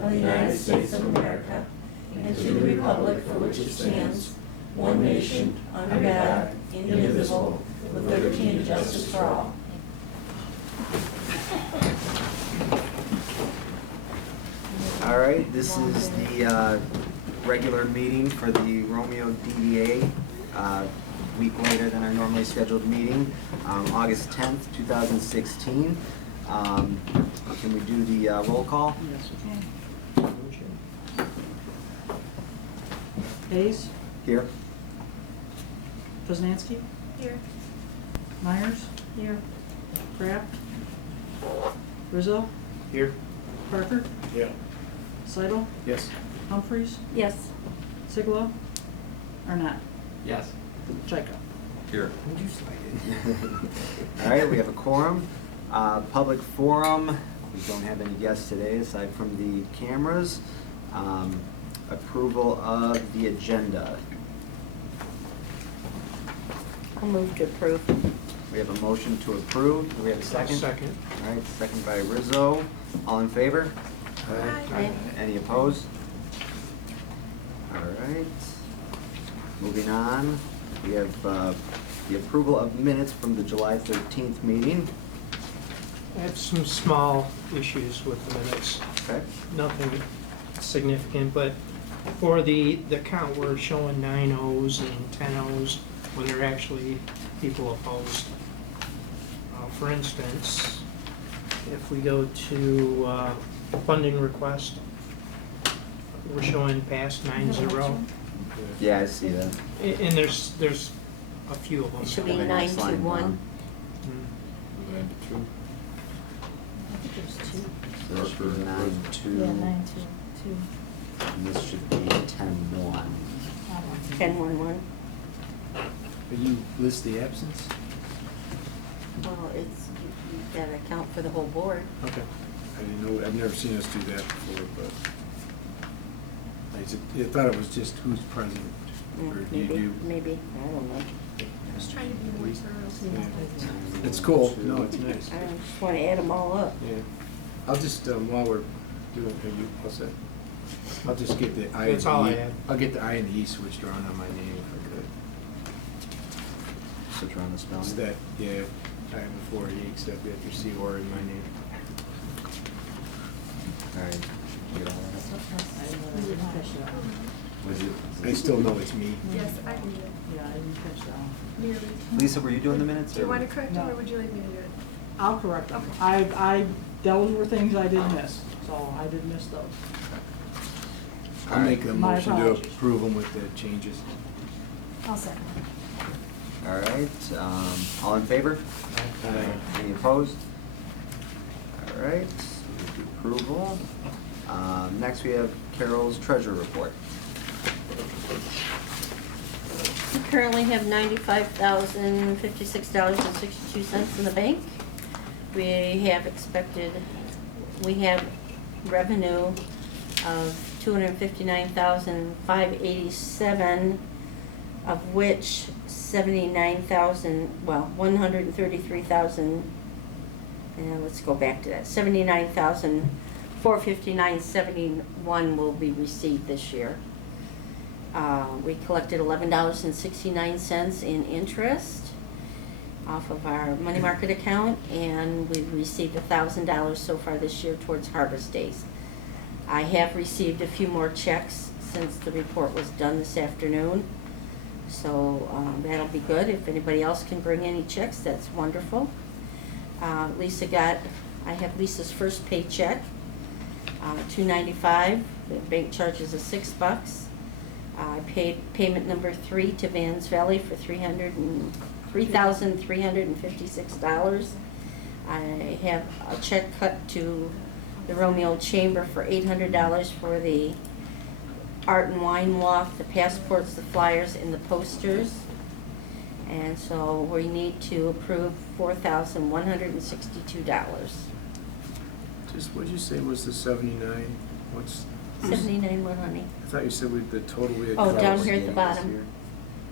of the United States of America, and to the republic for which it stands, one nation, under God, indivisible, with liberty and justice for all. All right, this is the regular meeting for the Romeo DDA, week later than our normally scheduled meeting, August 10th, 2016. Can we do the roll call? Yes, we can. Hayes, Here. Poznanski, Here. Myers, Here. Kraft, Rizzo, Here. Parker, Yeah. Seidel, Yes. Humphreys, Yes. Sigla, or not, Yes. Chaika. Here. All right, we have a quorum. Public forum, we don't have any guests today aside from the cameras. Approval of the agenda. I'll move to approve. We have a motion to approve. Do we have a second? Second. All right, second by Rizzo. All in favor? Aye. Any opposed? All right. Moving on, we have the approval of minutes from the July 13th meeting. I have some small issues with the minutes, Okay. nothing significant, but for the count, we're showing 9 O's and 10 O's when there are actually people opposed. For instance, if we go to funding request, we're showing past 9-0, Yeah, I see that. and there's a few of them. It should be Maybe 9 next to line 1. down. Mm. I think there's 2. So this should be 9-2. Yeah, 9 to 2. And this should be 10-1. 10-1-1. But you list the absence? Well, it's, you've got to count for the whole board. Okay. I didn't know, I've never seen us do that before, but I thought it was just who's present. Or do you Maybe, do? maybe, I don't know. Just trying to be more thorough. Yeah. It's cool. No, it's nice. I just want to add them all up. Yeah. I'll just, while we're doing, are you all set? I'll just get the I and That's all I the E. had. I'll get the I and the E switched around on my name if I could. Switch around the spelling. It's that, yeah, I before E, except you have your C or in my name. All right. You get all that? Was it? I still know it's me. Yes, I can do it. Yeah, I didn't catch that one. Nearly. Lisa, were you doing the minutes? Do you or- want to correct them, No. or would you like me to do it? I'll correct them. Okay. Those were things I did miss, so I did miss those. I'll make a My motion to apologies. approve them with the changes. I'll second. All right, all in favor? Any opposed? All right, with the approval. Next we have Carol's treasurer report. We currently have $95,056.62 in the bank. We have revenue of $259,587, of which 133,000, and let's go back to that, 79,459.71 will be received this year. We collected $11.69 in interest off of our money market account, and we've received $1,000 so far this year towards harvest days. I have received a few more checks since the report was done this afternoon, so that'll be good. If anybody else can bring any checks, that's wonderful. I have Lisa's first paycheck, $295. The bank charges us $6. I paid payment number 3 to Vans Valley for $3,356. I have a check cut to the Romeo Chamber for $800 for the art and wine walk, the passports, the flyers, and the posters. And so we need to approve $4,162. Just, what'd you say was the 79? What's? 79, what, honey? I thought you said the total we had. Oh, down covered. here at the bottom.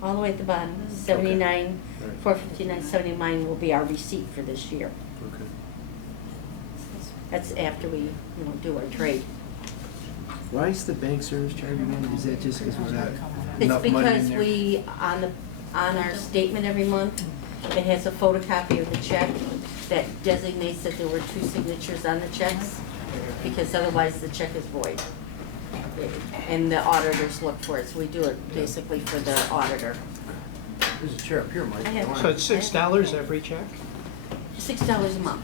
All the way at the bottom, 79, All right. 459, 79 will be our receipt for this year. Okay. That's after we, do our trade. Why is the bank service charge again? Is that just because we're not It's enough money in because there? we, on our statement every month, it has a photocopy of the check that designates that there were 2 signatures on the checks, because otherwise the check is void. And the auditors look for it, so we do it basically for the auditor. There's a chair up here, Mike. I have- So it's $6 every check? $6 a month.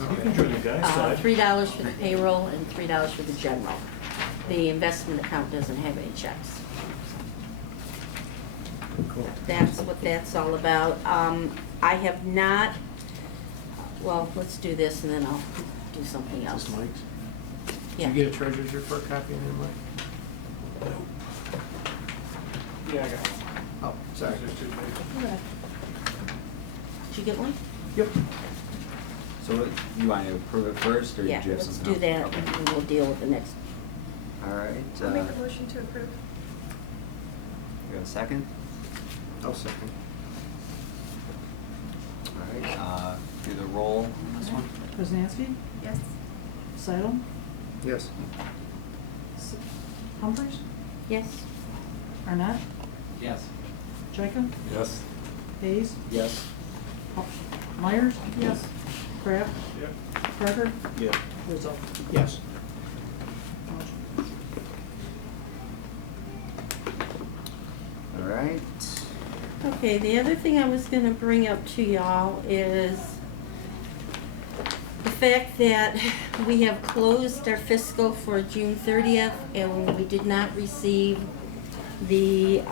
You can join the guy's side. $3 for the payroll and $3 for the general. The investment account doesn't have any checks. Cool. That's what that's all about. I have not, well, let's do this and then I'll do something Is else. this Mike's? Yeah. Did you get a treasurer's report copy in there, Mike? Yeah, I got it. Oh, sorry. Did you get one? Yep. So what- you want to approve it first, or did you Yeah, have let's something do else? that Okay. and we'll deal with the next. All right, I'll make a motion to approve. you got a second? I'll second. All right, do the roll on this one? Krasinski, Yes. Salem, Yes. Humphries, Yes? Arnett, Yes. Jacob, Yes. Hayes, Yes. Myers. Yes. Kraft, Yep. Parker, Yeah. Rizzo. Yes. Motion. All right. Okay, the other thing I was gonna bring up to y'all is the fact that we have closed our fiscal for June 30th and we did not receive the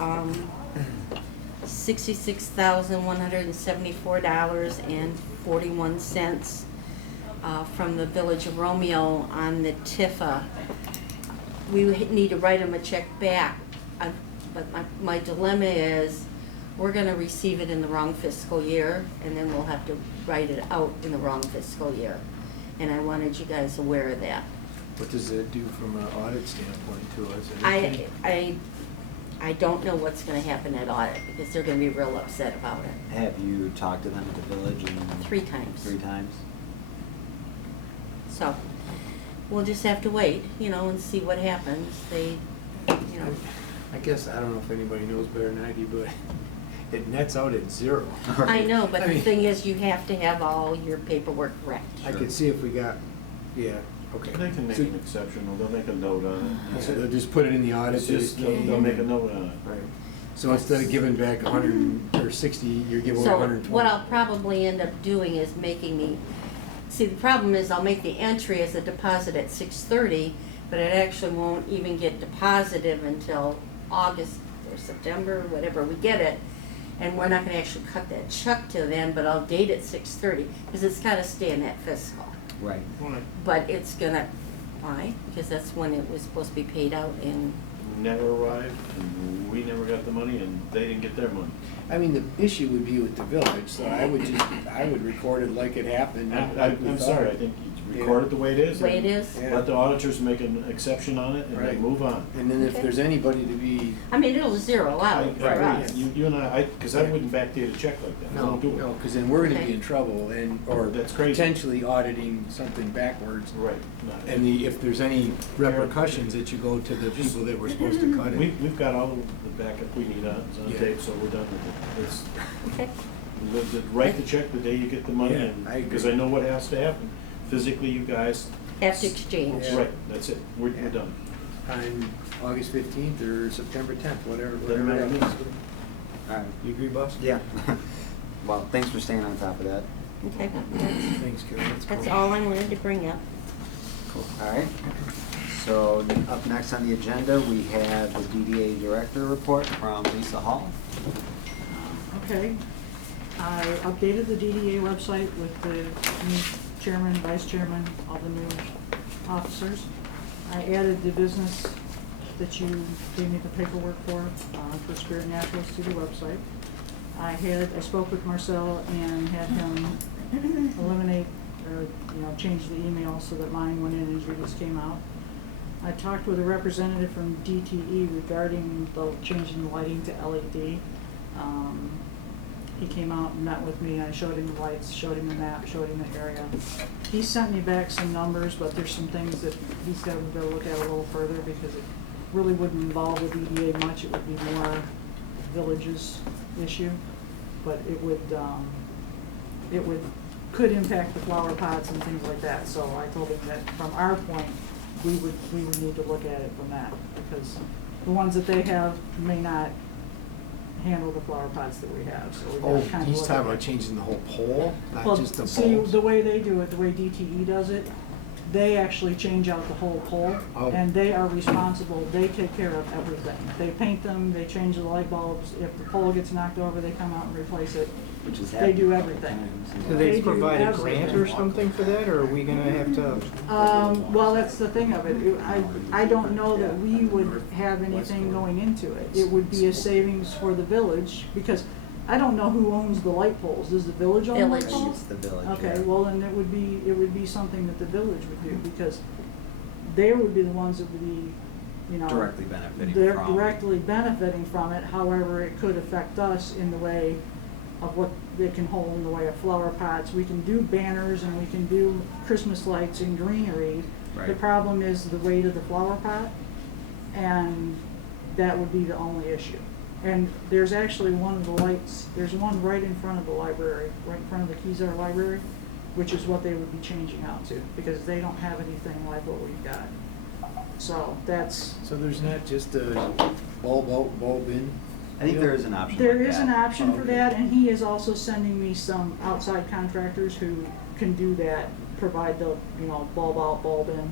$66,174.41 from the Village of Romeo on the TIFA. We need to write them a check back, but my dilemma is, we're gonna receive it in the wrong fiscal year, and then we'll have to write it out in the wrong fiscal year. And I wanted you guys aware of that. What does that do from an audit standpoint to us? I don't know what's gonna happen at audit, because they're gonna be real upset about it. Have you talked to them at the village and? 3 times. 3 times? So, we'll just have to wait, and see what happens. They, I guess, I don't know if anybody knows better than I do, but it nets out at 0. I know, but I the mean- thing is, you have to have all your paperwork correct. I could see if we got, yeah, okay. They can make So- an exception, or they'll make a note on it. So they'll just put it in the audit. It's just, that it came. they'll make a note on it. Right. So instead of giving back 100 or 60, you're giving away So 120. what I'll probably end up doing is see, the problem is I'll make the entry as a deposit at 6:30, but it actually won't even get deposited until August or September, whatever we get it. And we're not gonna actually cut that check till then, but I'll date it 6:30, because it's gotta stay in that fiscal. Right. But it's gonna, why? Because that's when it was supposed to be paid out in, Never arrived, and we never got the money, and they didn't get their money. I mean, the issue would be with the village, so I would record it like it happened. not like we I'm thought. sorry, I think you record it the way it is. the way it and is. Yeah. Let the auditors make an exception on it, and Right. then move on. And then if Okay. there's anybody to be, I mean, it'll zero I out for agree. us. You and I, because I wouldn't backdate a check like that. I no, don't do it. no, because then we're gonna Okay. be in trouble or That's crazy. potentially auditing something backwards. Right. No. And if there's any repercussions, it should go to the people that were supposed to cut it. We've got all the backup we need on Yeah. tape, so we're done with it. It's, Okay. write the check the day you get the money, Yeah, and, I agree. because I know what has to happen. Physically, you guys. Have to exchange. Yeah. Right, that's it. We're Yeah. done. On August 15th or September 10th, whatever Doesn't matter to me. that is. All right. You agree, boss? Yeah. Well, thanks for staying on top of that. Okay, Thanks, Karen. that's all I wanted to bring up. Cool. All right. So up next on the agenda, we have the DDA Director report from Lisa Hall. Okay. I updated the DDA website with the new chairman, vice chairman, all the new officers. I added the business that you gave me the paperwork for Spirit Naturals to the website. I spoke with Marcel and had him eliminate or, change the email so that mine went in and Judith's came out. I talked with a representative from DTE regarding the change in the lighting to LED. He came out and met with me, I showed him the lights, showed him the map, showed him the area. He sent me back some numbers, but there's some things that he's got to go look at a little further because it really wouldn't involve the DDA much, it would be more villages issue. But could impact the flower pots and things like that, so I told him that from our point, we would need to look at it from that, because the ones that they have may not handle the flower pots that we have, so we Oh, gotta kind of he's look talking at about it. changing the whole pole, not Well, just the see, bulbs? the way they do it, the way DTE does it, they actually change out the whole pole, Oh. and they are responsible, they take care of everything. They paint them, they change the light bulbs, if the pole gets knocked over, they come out and replace it. Which is They do everything. Do They they do provide a grant or everything. something for that, or are we gonna have to? Well, that's the thing of it. I don't know that we would have anything going into it. It would be a savings for the village, because I don't know who owns the light poles. Does the village own light Village. poles? It's the village, Okay, yeah. well, then it would be something that the village would do, because they would be the ones that would be, you know. Directly benefiting They're from. directly benefiting from it, however, it could affect us in the way of what they can hold in the way of flower pots. We can do banners and we can do Christmas lights and greenery. The Right. problem is the weight of the flower pot, and that would be the only issue. And there's actually one of the lights, there's one right in front of the library, right in front of the Kezar Library, which is what they would be changing out to, because they don't have anything like what we've got. So that's, So there's not just a bulb out, bulb in? I think there is an option there like is that. an option for Okay. that, and he is also sending me some outside contractors who can do that, provide the, you know, bulb out, bulb in,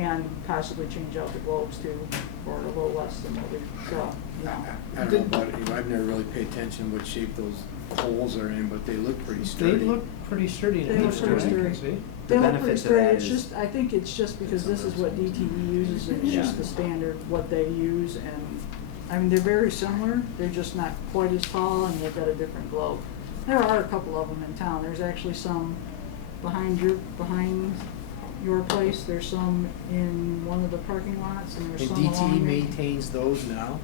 and possibly change out the globes too, for a little less than what we got, you know. I don't know about it, I've never really paid attention what shape those poles are in, but they look pretty They sturdy. look pretty sturdy to They me, look so pretty I can sturdy. see. The They look benefit pretty to sturdy, that it's is- just, I think it's just because this is what DTE uses, and it's just the standard, what they use, and, I mean, they're very similar, they're just not quite as tall, and they've got a different globe. There are a couple of them in town, there's actually some behind your place, there's some in one of the parking lots, and And there's some DTE along there. maintains those now?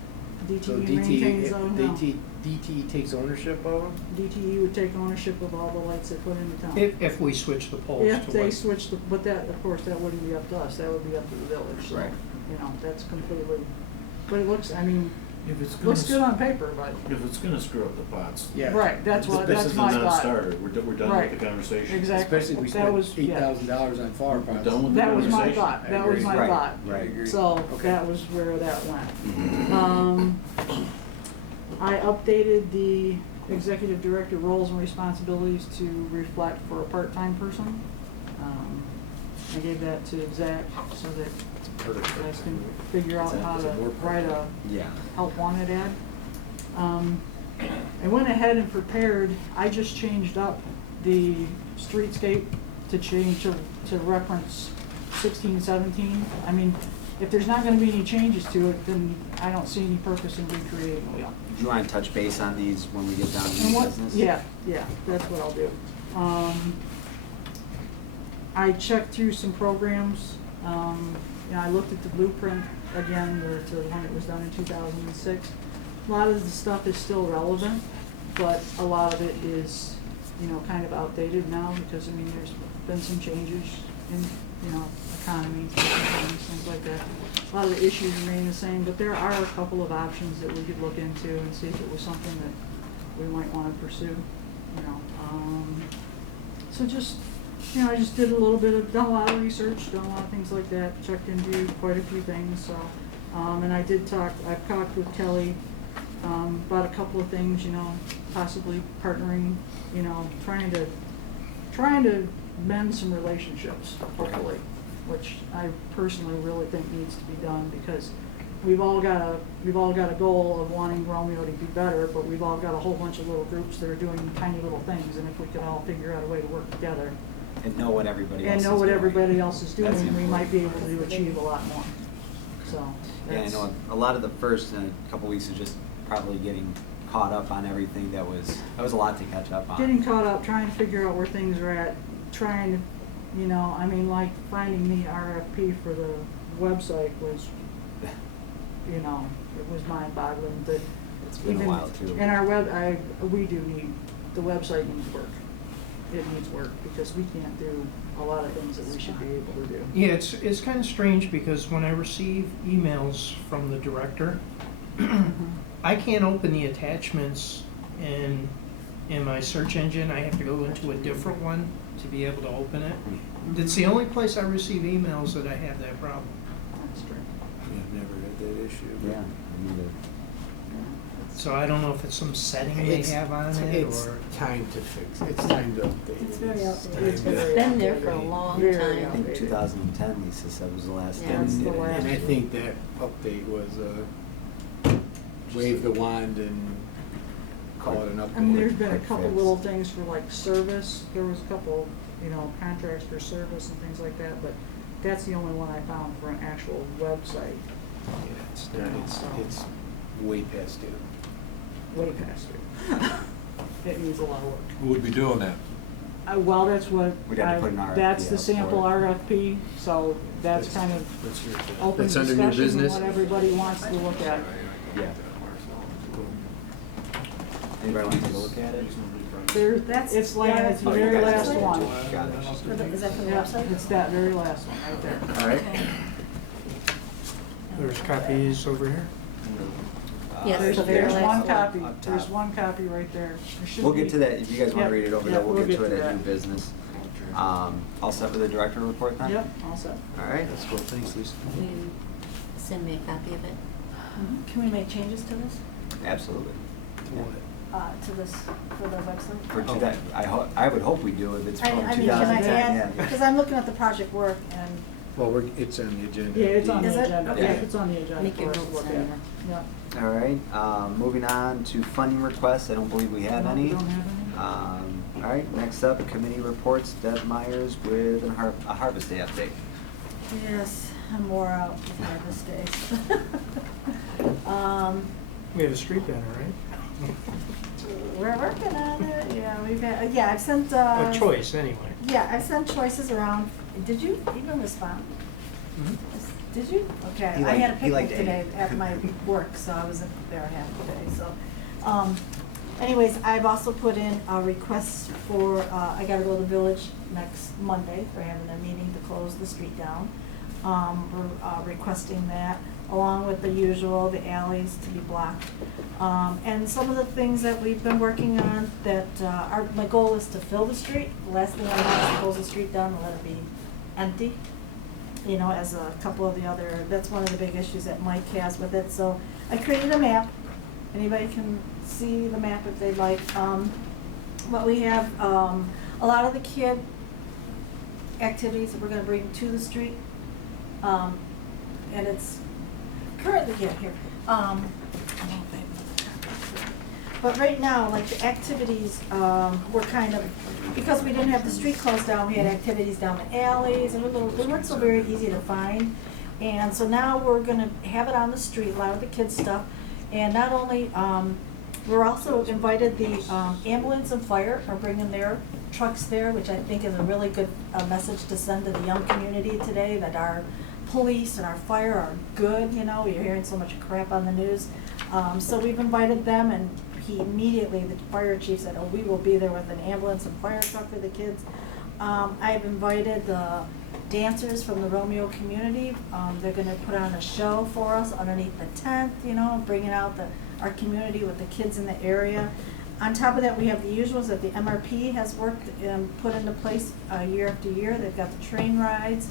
So DTE maintains those now. DTE takes ownership of them? DTE would take ownership of all the lights they put into town. If we switch the poles to If they what? switch the, but that, of course, that wouldn't be up to us, that would be up to the village, so, Right. you know, that's completely, but it looks, I mean, If it's looks good on paper, but, If it's gonna screw up the pots. Yeah. right, that's what, This that's is my a thought. non-starter, we're done Right. with the conversation. Exactly. Especially if we That spent was- yeah. $8,000 on flower We're pots. done with the That was my conversation. thought, that was my Right, thought. right. So, Okay. that was where that went. Mhm. I updated the executive director roles and responsibilities to reflect for a part-time person. I gave that to Zach so that you guys can figure out how to write a Yeah. help wanted ad. I went ahead and prepared, I just changed up the streetscape to change to reference 16, 17. I mean, if there's not gonna be any changes to it, then I don't see any purpose in recreating the wheel. Do you want to touch base on these when we get down to And new what, business? yeah, that's what I'll do. I checked through some programs, I looked at the blueprint again, the one that was done in 2006. A lot of the stuff is still relevant, but a lot of it is, kind of outdated now, because, I mean, there's been some changes in, economy, things like that. A lot of the issues remain the same, but there are a couple of options that we could look into and see if it was something that we might wanna pursue, So just, I just did done a lot of research, done a lot of things like that, checked into quite a few things, so. And I've talked with Kelly, about a couple of things, possibly partnering, trying to mend some relationships, hopefully, which I personally really think needs to be done, because we've all got a goal of wanting Romeo to be better, but we've all got a whole bunch of little groups that are doing tiny little things, and if we could all figure out a way to work together And know what everybody else and is know what doing. everybody else is That's doing, we important. might be able to achieve a lot more, so. Yeah, I that's- know a lot of the first couple weeks is just probably getting caught up on everything that was a lot to catch up on. Getting caught up, trying to figure out where things are at, trying to, like finding the RFP for the website was, it was mind-boggling. It's been a Even- while too. And we do need, the website needs work. It needs work because we can't do a lot of things that we should be able to do. Yeah, it's kind of strange because when I receive emails from the director, I can't open the attachments in my search engine. I have to go into a different one to be able to open it. It's the only place I receive emails that I have that problem. That's true. Yeah, I've never had that issue. Yeah, I mean, So I don't know if it's some setting they It's- have on it It's or. time to fix, it's time to update. It's very outdated. time It's to- very been there for a outdated. long Very time. I think outdated. 2010, Lisa said was the last Yeah, time that's we the did it. last And I think that update was, wave the wand and call it an update. And there's been a Quick couple fix. little things for like service, there was a couple, contracts for service and things like that, but that's the only one I found for an actual website, Yeah, it's not, it's way past due. way past it. It needs a lot of work. Who would be doing that? Well, that's what, We'd have to put an RFP that's the out sample for RFP, so that's kind of That's your- open that's under new discussion, business? what everybody wants to look at. Yeah. Anybody want to take a look at it? There, That's- it's like, it's the Oh, you very guys last did. one. Got it. Is that for the Yeah, website? it's that very last one, right there. All right. There's copies over here. Yes, There's, the very there's last one one. copy, Up top. there's one copy right there. There should We'll be- get to that, if you guys want Yep, to read it over yep, there, we'll get to it at that. new business. All set with the director report then? Yep, all set. All right. Let's go, thanks, Lisa. Will you send me a copy of it? Can we make changes to this, Absolutely. to this, for the website? For two, that, I would hope we do if it's I from mean, can 2010, I yeah. add, because I'm looking at the project work and, Well, it's on the agenda. Yeah, it's on Is the it? agenda, Okay. yeah, it's on the agenda Make your for us to notes look on at. there. Yeah. All right, moving on to funding requests, I don't believe we have No, any. we don't have any. All right, next up, committee reports, Deb Myers with a Harvest Day update. yes, I'm wore out with Harvest Days. We have a street banner, right? We're working on it, yeah, we've had, yeah, I've sent, A choice, anyway. Yeah, I've sent choices around. Did you even respond? Mhm. Did you? Okay, He I had a liked- he liked picnic today A. at my work, so I wasn't there half the day, so. Anyways, I've also put in a request for, I gotta go to the village next Monday. They're having a meeting to close the street down. We're requesting that, along with the usual, the alleys to be blocked. And some of the things that we've been working on that, my goal is to fill the street. The last thing I want is to close the street down and let it be empty. As a couple of the other, that's one of the big issues that Mike has with it. So I created a map. Anybody can see the map if they'd like. But we have, a lot of the kid activities that we're gonna bring to the street. And it's currently, here. I don't know if I have another copy. But right now, like the activities, were kind of, because we didn't have the street closed down, we had activities down the alleys, and they weren't so very easy to find. And so now we're gonna have it on the street, a lot of the kids' stuff. And not only, we're also invited the ambulance and fire are bringing their trucks there, which I think is a really good message to send to the young community today, that our police and our fire are good, you're hearing so much crap on the news. So we've invited them, and he immediately, the fire chief said, oh, we will be there with an ambulance and fire truck for the kids. I've invited the dancers from the Romeo community. They're gonna put on a show for us underneath the tent, bringing out our community with the kids in the area. On top of that, we have the usuals that the MRP has worked and put into place year after year. They've got the train rides.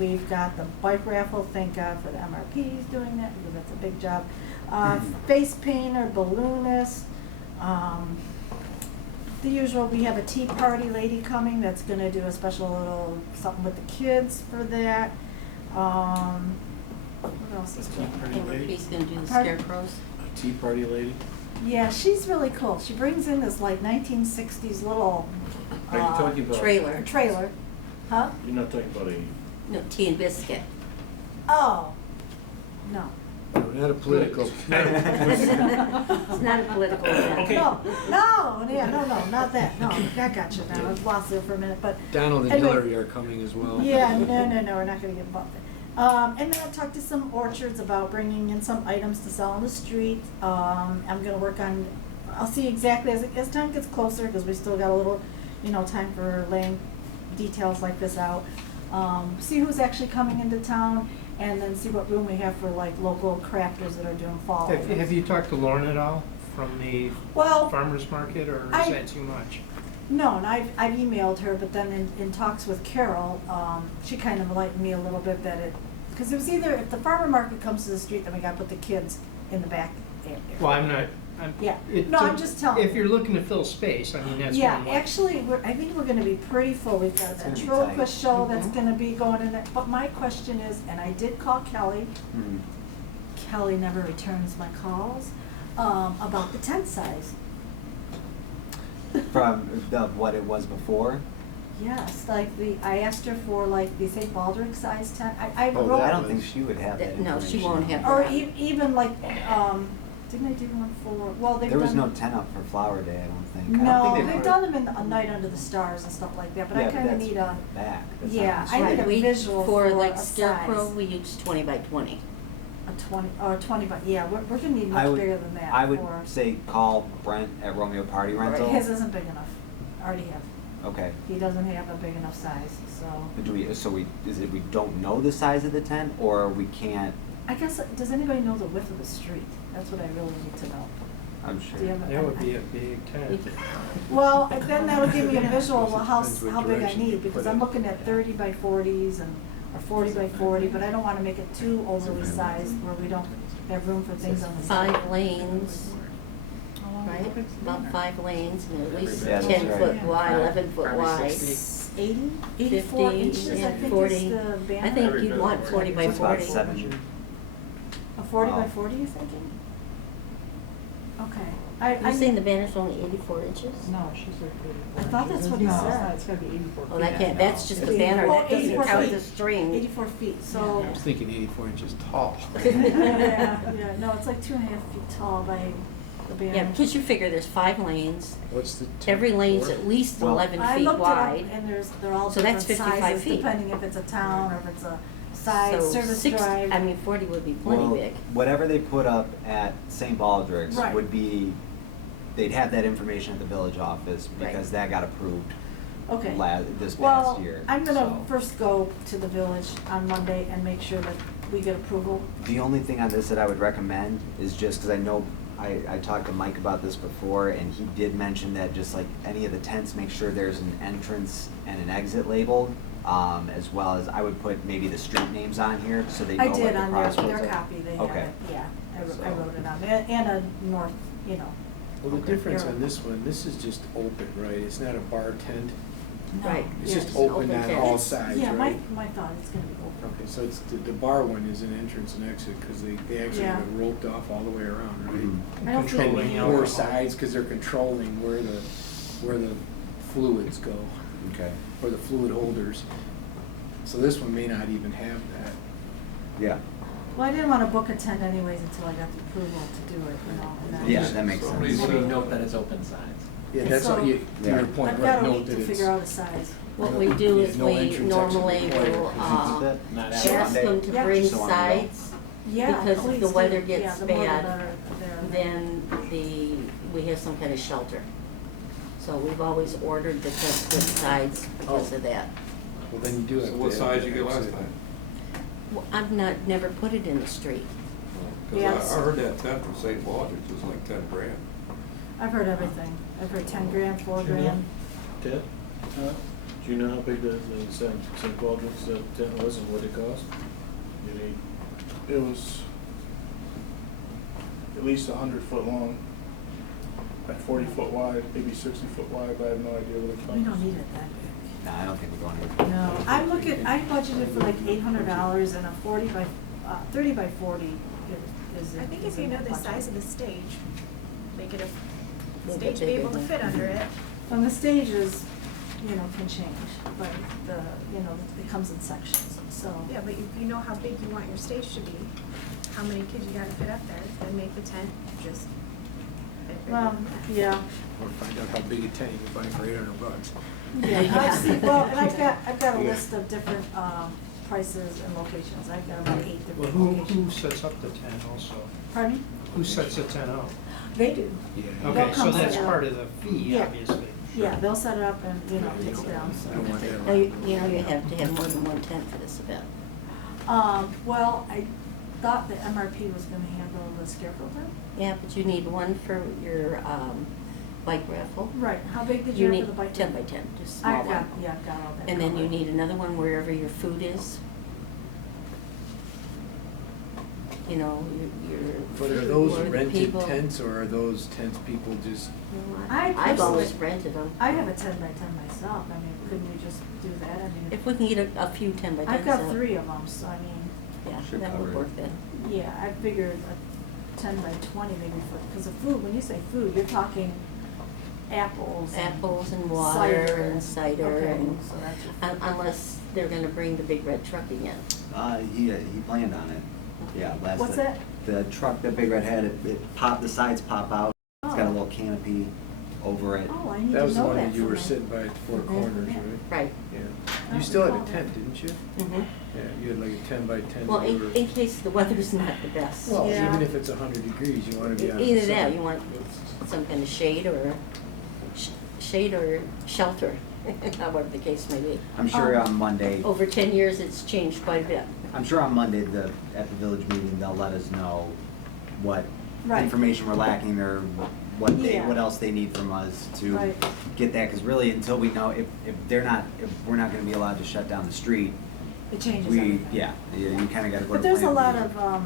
We've got the bike raffle, thank God for the MRPs doing that, because that's a big job. Face painter, balloonist, the usual, we have a tea party lady coming that's gonna do a special little something with the kids for that. What else is going on? And he's gonna do the Pardon? scarecrows. A tea party lady? Yeah, she's really cool. She brings in this like 1960s little Are you talking about? Trailer. Huh? You're not talking about a, No, tea and biscuit. Oh, no. No, not a political. It's not a political event. Okay. No, not that. No, I got you now. I was lost there for a minute, but Donald and Anyway. Hillary are coming as well. yeah, no, we're not gonna get involved. And then I've talked to some orchards about bringing in some items to sell on the street. I'm gonna work on, I'll see exactly as time gets closer, because we still got a little, time for laying details like this out. See who's actually coming into town, and then see what room we have for like local crafters that are doing fall. Have you talked to Lauren at all from the Well, farmer's market, or is I- that too much? no, and I've emailed her, but then in talks with Carol, she kind of enlightened me a little bit that because it was either, if the farmer market comes to the street, then we gotta put the kids in the back area. Well, Yeah. No, I'm just telling If you. you're looking to fill space, I mean, that's Yeah, one way. actually, I think we're gonna be pretty full. We've got a It's gonna be ventriloquist tight. show that's gonna be going in there. But my question is, and I did call Kelly, Mhm. Kelly never returns my calls, about the tent size. From what it was before? Yes, like I asked her for like the St. Baldrick size tent. I Oh, wrote. I that don't was- think she would have that No, she information. won't have Or that. even like, didn't they do one for, well, they've There was done. no tent up for Flower Day, I don't think. I No, don't think they've put- done them in A Night Under the Stars and stuff like that, but Yeah, I kinda that's need a, back. That's yeah, not I need a inside. We- visual For for like a Scarecrow, size. we use 20 by 20. a 20, or 20, but yeah, we're gonna need I much would- bigger than that. I would for- say call Brent at Romeo Party Rental. His isn't big enough, already have, Okay. he doesn't have a big enough size, so. But is it we don't know the size of the tent, or we can't, I guess, does anybody know the width of the street? That's what I really need to know. I'm sure. Do you have a- That would be a big tent. Well, then that would give me a visual of Depends what how big I direction you need, because put I'm it. looking at 30 by 40s or 40 by 40, but I don't wanna make it too overly sized where we don't have room for things on the side. 5 lanes, right? About 5 lanes, and at least Yeah, that's 10 right. foot wide, 11 foot Probably wide. 60. 80, 84 50 inches, I and think 40. is the banner. I think you'd want 40 by It's about 40. 7. A 40 by Wow. 40, you thinking? Okay. You're saying the banner's only 84 inches? No, she's like 84. I thought that's what he No, said. it's gotta be 84 Oh, that feet. can't, that's just the It's banner, 84 that doesn't 84 count feet. the string. 84 feet, so. I was thinking 84 inches tall. Yeah, no, it's like 2.5 feet tall by the banner. Yeah, because you figure there's 5 lanes, What's the? every lane's for? at least Well- 11 I feet looked it up, wide. and they're all So that's different 55 sizes, feet. depending if it's a town or if it's a side So service 60 drive. I mean, 40 would be plenty Well, big. whatever they put up at St. Baldrick's Right. would be, they'd have that information at the village office, Right. because that got approved Okay. this past Well, year. I'm gonna so. first go to the village on Monday and make sure that we get approval. The only thing on this that I would recommend is just, because I know, I talked to Mike about this before, and he did mention that just like any of the tents, make sure there's an entrance and an exit labeled, as well as I would put maybe the street names on here, so they know I what did the on crossroads their are. copy, they have Okay. it, yeah, I So- wrote it on there, and a north, Well, the Okay. difference on this one, this is just open, right? It's not a bar tent. No. Right. It's Yes, just open open on tent. all It's- sides, Yeah, right? my thought, it's gonna be open. Okay, so it's, the bar one is an entrance and exit, because they actually Yeah. have it roped off all the way around, right? Mhm. I don't think Controlling we- alcohol. Four sides, because they're controlling where the fluids go, Okay, or the fluid holders. So this one may not even have that. yeah, Well, I didn't wanna book a tent anyways until I got the approval to do it, and then. yeah, that makes Please sense. note that it's open sides. Yeah, that's all, So- to Yeah. your point, I've right, got a note week that to it's. figure out a size. What we do Yeah, is no we entrance, exit normally required. will, Not ask after. them to Yeah. bring Just so I know. sides, Yeah, because if please the do. weather Yeah, gets the more the bad, better there. then we have some kind of shelter. So we've always ordered the just good sides because of that. Well, then you do have. So what to size have you get last exit. time? Well, I've never put it in the street. Yeah, Cause I heard that tent from St. Baldrick's was like 10 grand. I've heard everything. I've heard 10 grand, 4 grand. Ted? Do you know how big the St. Baldrick's tent was and what it cost? You need, It was at least 100 foot long, like 40 foot wide, maybe 60 foot wide, but I have no idea what it costs. We don't need it that big. No, I don't think we're going to. No, I budgeted for like $800 and a 30 by 40 is. I think if you know the size of the stage, make it a Make it stage be bigger able to than- fit under it. And the stages, can change, but it comes in sections, so. Yeah, but if you know how big you want your stage to be, how many kids you gotta fit up there, then make the tent just fit bigger Well, than that. yeah. Or find out how big a tent you can buy for $800. Yeah, I've seen, well, and I've got a list of different, prices and locations. I've got about 8 Well, different who locations. sets up the tent also? Pardon me? Who sets the tent up? They do. Yeah. They'll Okay, so come set that's it up. part of the fee, Yeah. obviously. Yeah, they'll set it up and, you know, You take don't- it down, you don't so. want that Now, around. you know, you have to have more than one tent for this event. Well, I thought the MRP was gonna handle the scarecrow tent. Yeah, but you need one for your bike raffle. Right, how big did you have need for the bike? 10 by 10, just small I've got, one. yeah, I've got all that. And then you covered. need another one wherever your food is. You know, your But are food those or the rented people. tents, or are those tents people just, I've always rented them. I have a 10 by 10 myself, I mean, couldn't we just do that? I mean, If we can get a few 10 by 10s. I've got 3 of them, so I mean, Yeah, Should that cover would it. work then. yeah, I figured a 10 by 20 maybe for, because of food, when you say food, you're talking apples. and Apples and water cider and cider okay, and, so that's your. unless they're gonna bring the big red truck again. He planned on it. Yeah, last. What's that? The truck that Big Red had, it popped, the sides pop out. It's got a Oh. little canopy over it. Oh, I need to know that. that was the one that you for were my- sitting by at Four Mhm. Corners, Yeah. right? Right. Yeah. I You still had a recall tent, that. didn't you? Mm-hmm. Yeah, you had like a 10 by 10. Well, that you were- in case the weather's not the best. Well, Yeah. even if it's 100 degrees, you wanna be on the Either sun. that, you want some kind of shade or, shade or shelter, however the case may be. I'm sure on Monday, Over 10 years, it's changed quite a bit. I'm sure on Monday, at the village meeting, they'll let us know what Right. information we're lacking or what Yeah. what else they need from us to Right. get that, because really, until we know, if we're not gonna be allowed to shut down the street, It changes we, everything. you kinda gotta go to But there's a plan lot B. of,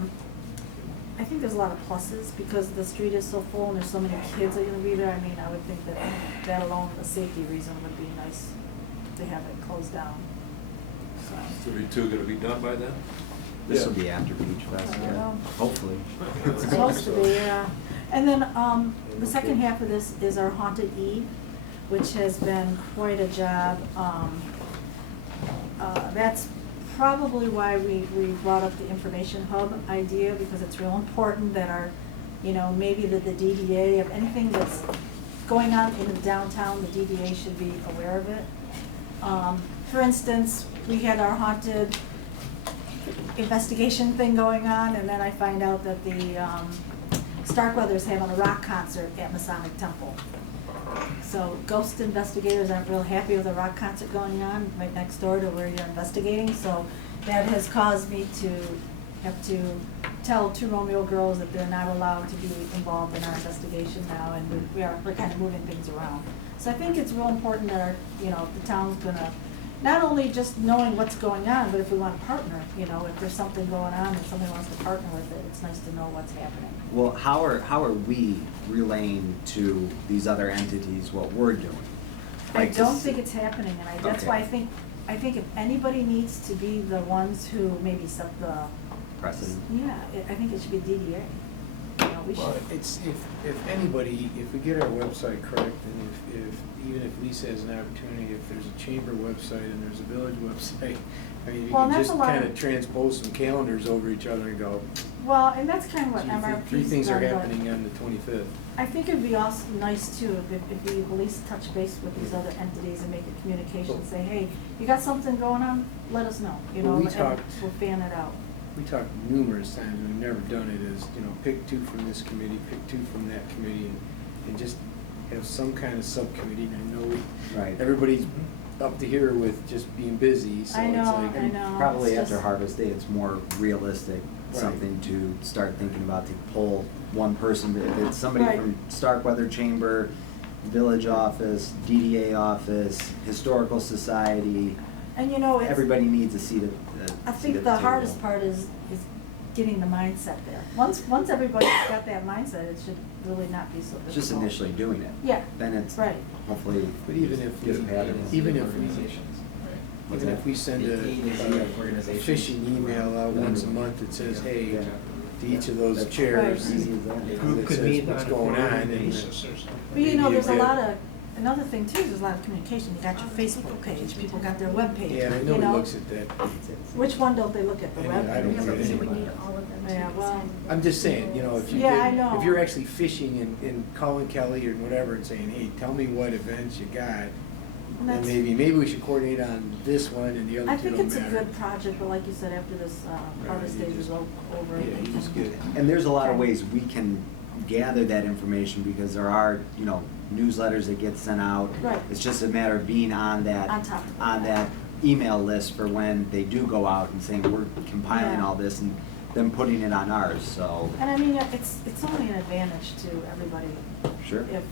I think there's a lot of pluses because the street is so full and there's so many kids that are gonna be there. I mean, I would think that alone, a safety reason would be nice to have it closed down. So, So you two gonna be done by then? This will be after Beach Fest, I yeah, know. hopefully. it's supposed to be, yeah. And then, the second half of this is our Haunted Eve, which has been quite a job. That's probably why we brought up the information hub idea, because it's real important that our, you know, maybe the DDA, of anything that's going on in the downtown, the DDA should be aware of it. For instance, we had our haunted investigation thing going on, and then I find out that the Starkweather's having a rock concert at Masonic Temple. So ghost investigators aren't real happy with a rock concert going on right next door to where you're investigating, so that has caused me to have to tell 2 Romeo girls that they're not allowed to be involved in our investigation now, and we're kind of moving things around. So I think it's real important that our, you know, the town's gonna, not only just knowing what's going on, but if we want to partner, you know, if there's something going on and somebody wants to partner with it, it's nice to know what's happening. Well, how are we relaying to these other entities what we're doing? I Like, don't just- think it's happening, and that's Okay. why I think if anybody needs to be the ones who maybe set the, Precedent. yeah, I think it should be DDA. You know, we Well, should, it's, if anybody, if we get our website correct, and if even if Lisa has an opportunity, if there's a chamber website and there's a village website, I mean, you Well, can that's just a lot kind of- of transpose some calendars over each other and go, well, and that's kind of what "Gee, MRP's three things are done, but happening on the 25th. I think it'd be also nice too, if we at least touch base with these other entities and make a communication, say, hey, you got something going on, let us know, you Well, know, we and talked- we'll fan it out. We talked numerous times, and we've never done it, is, you know, pick 2 from this committee, pick 2 from that committee, and just have some kind of subcommittee. And I know Right. everybody's up to here with just being busy, so I it's know, like. I know. Probably it's after just- Harvest Day, it's more realistic, Right. something to start thinking about, to pull one person, if it's somebody Right. from Starkweather Chamber, Village Office, DDA Office, Historical Society, And you know, it's. everybody needs a seat at I think the hardest part is getting the mindset there. Once everybody's got that mindset, it should really not be so difficult. Just initially doing it. Yeah, Then it's right. hopefully. But even if get a we- pattern. even if we- Organizations, right? What's Even that? if we send The a agency of organizations. phishing email out once a month that says, hey, Yeah. to each of those That's chairs, easy as that. The group that could says meet what's on a going on, quarterly and basis or something. But you know, Maybe there's a if- lot of, another thing too, there's a lot of communication. You got your Facebook page, people got their web page, yeah, I you know he know? looks at that. Which one don't they look at, the And web I don't page? get So any. we need all of them to Yeah, be well- signed. I'm just saying, you know, if you Yeah, I get, know. if you're actually fishing and calling Kelly or whatever and saying, hey, tell me what events you got, And then that's- maybe we should coordinate on this one and the other I two think don't it's a matter. good project, but like you said, after this harvest you stage is just- over. Yeah, you just get it. And there's a lot of ways we can gather that information because there are, newsletters that get sent out. Right. It's just a matter of being on that, On top of it, on yeah. that email list for when they do go out and saying, we're compiling Yeah. all this and then putting it on ours, so. And I mean, it's only an advantage to everybody. Sure. If,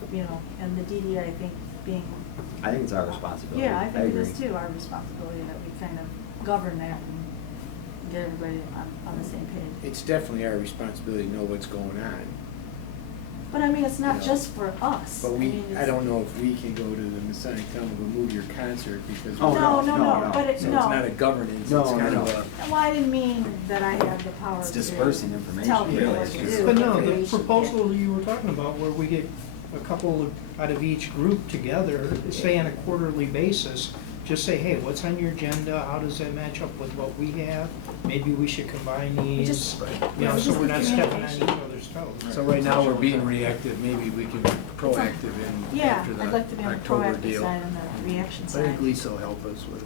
and the DDA, I think, being. I think it's our responsibility. Yeah, I think it is agree. too, our responsibility that we kind of govern that and get everybody on the same page. It's definitely our responsibility to know what's going on. But I mean, it's not You know, just for us. But mean, I it's- don't know if we can go to the Masonic Temple and move your concert because. Oh, No, no, no, no. but So no. it's not a governance, No, it's kind no, of no. a. Well, I didn't mean that I have the power It's to dispersing information, tell people really. what It's to just- do. But no, the Creation. proposal you were talking about where we get a couple out of each group together, say on a quarterly basis, just say, hey, what's on your agenda? How does that match up with what we have? Maybe we should combine these, just- you know, we so just we're need not stepping on each communication. other's toes. So right now, we're being reactive, maybe we can be proactive in Yeah, after the I'd like to be on the October proactive deal. side and the reaction I side. think Lisa will help us with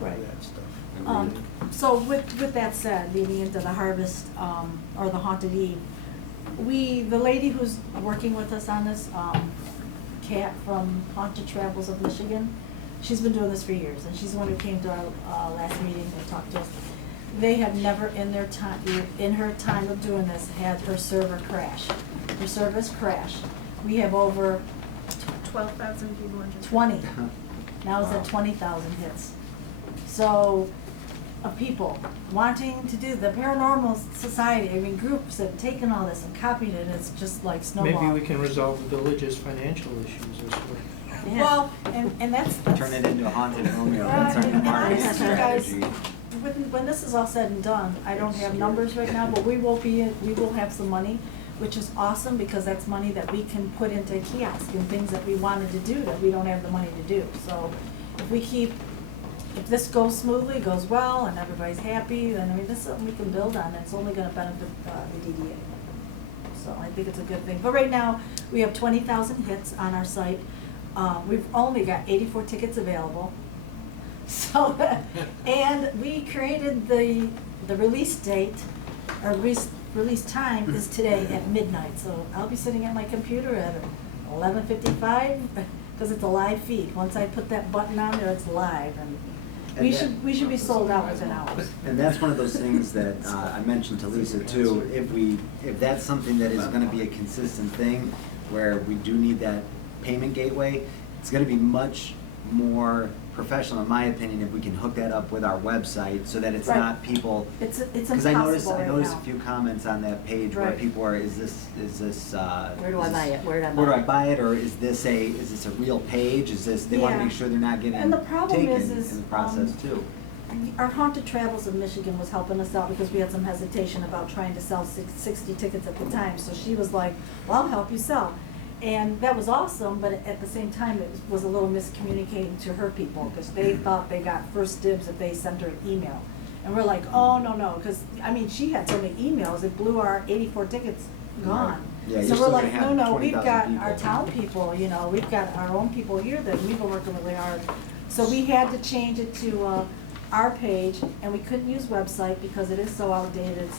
Right. that stuff. So with that said, leading into the harvest, or the Haunted Eve, the lady who's working with us on this, Kat from Haunted Travels of Michigan, she's been doing this for years, and she's the one who came to our last meeting and talked to us. They have never in her time of doing this, had her server crash. Her service crashed. We have over 12,000 people interested. 20. Now it's Wow. at 20,000 hits. So, of people wanting to do the paranormal society, I mean, groups have taken all this and copied it, and it's just like snowball. Maybe we can resolve the village's financial issues this way. Yeah. Well, and that's. Turn it into a haunted Romeo. Well, That's our and marketing honestly, guys, strategy. when this is all said and done, I don't have numbers right now, but we will have some money, which is awesome, because that's money that we can put into kiosk and things that we wanted to do that we don't have the money to do. So if this goes smoothly, goes well, and everybody's happy, then, I mean, this is something we can build on, it's only gonna benefit the DDA. So I think it's a good thing. But right now, we have 20,000 hits on our site. We've only got 84 tickets available. So, and we created the release date, or release time is today at midnight. So I'll be sitting at my computer at 11:55, because it's a live feed. Once I put that button on there, it's live, and we should be sold out within hours. And that's one of those things that I mentioned to Lisa too. If that's something that is gonna be a consistent thing, where we do need that payment gateway, it's gonna be much more professional, in my opinion, if we can hook that up with our website, so that it's Right. not people. It's Because I impossible right noticed now. a few comments on that page where Right. people are, is this? Where do I buy it? Where do I buy it? Where do I buy it, or is this a real page? Is this, they wanna Yeah. make sure they're not getting And the problem taken is, in the process too. Our Haunted Travels of Michigan was helping us out, because we had some hesitation about trying to sell 60 tickets at the time. So she was like, well, I'll help you sell. And that was awesome, but at the same time, it was a little miscommunicating to her people, because they thought they got first dibs if they sent her an email. And we're like, oh, no, because, I mean, she had so many emails, it blew our 84 tickets gone. Right. Yeah, So you're we're still like, gonna have no, we've 20,000 got people. our town people, we've got our own people here that we've been working really hard. So we had to change it to our page, and we couldn't use website because it is so outdated,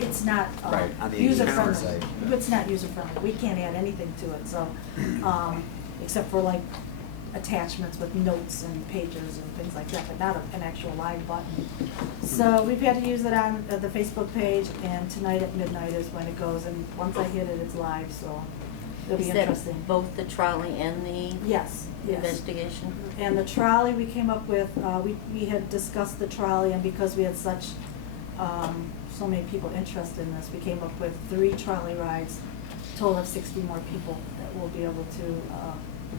it's not Right, on the user consumer friendly. side. It's not user friendly, we can't add anything to it, so, except for like attachments with notes and pages and things like that, but not an actual live button. So we've had to use it on the Facebook page, and tonight at midnight is when it goes, and once I hit it, it's live, so it'll be Is that interesting. both the trolley and the Yes, yes. investigation? And the trolley we came up with, we had discussed the trolley, and because we had so many people interested in this, we came up with 3 trolley rides, total of 60 more people that will be able to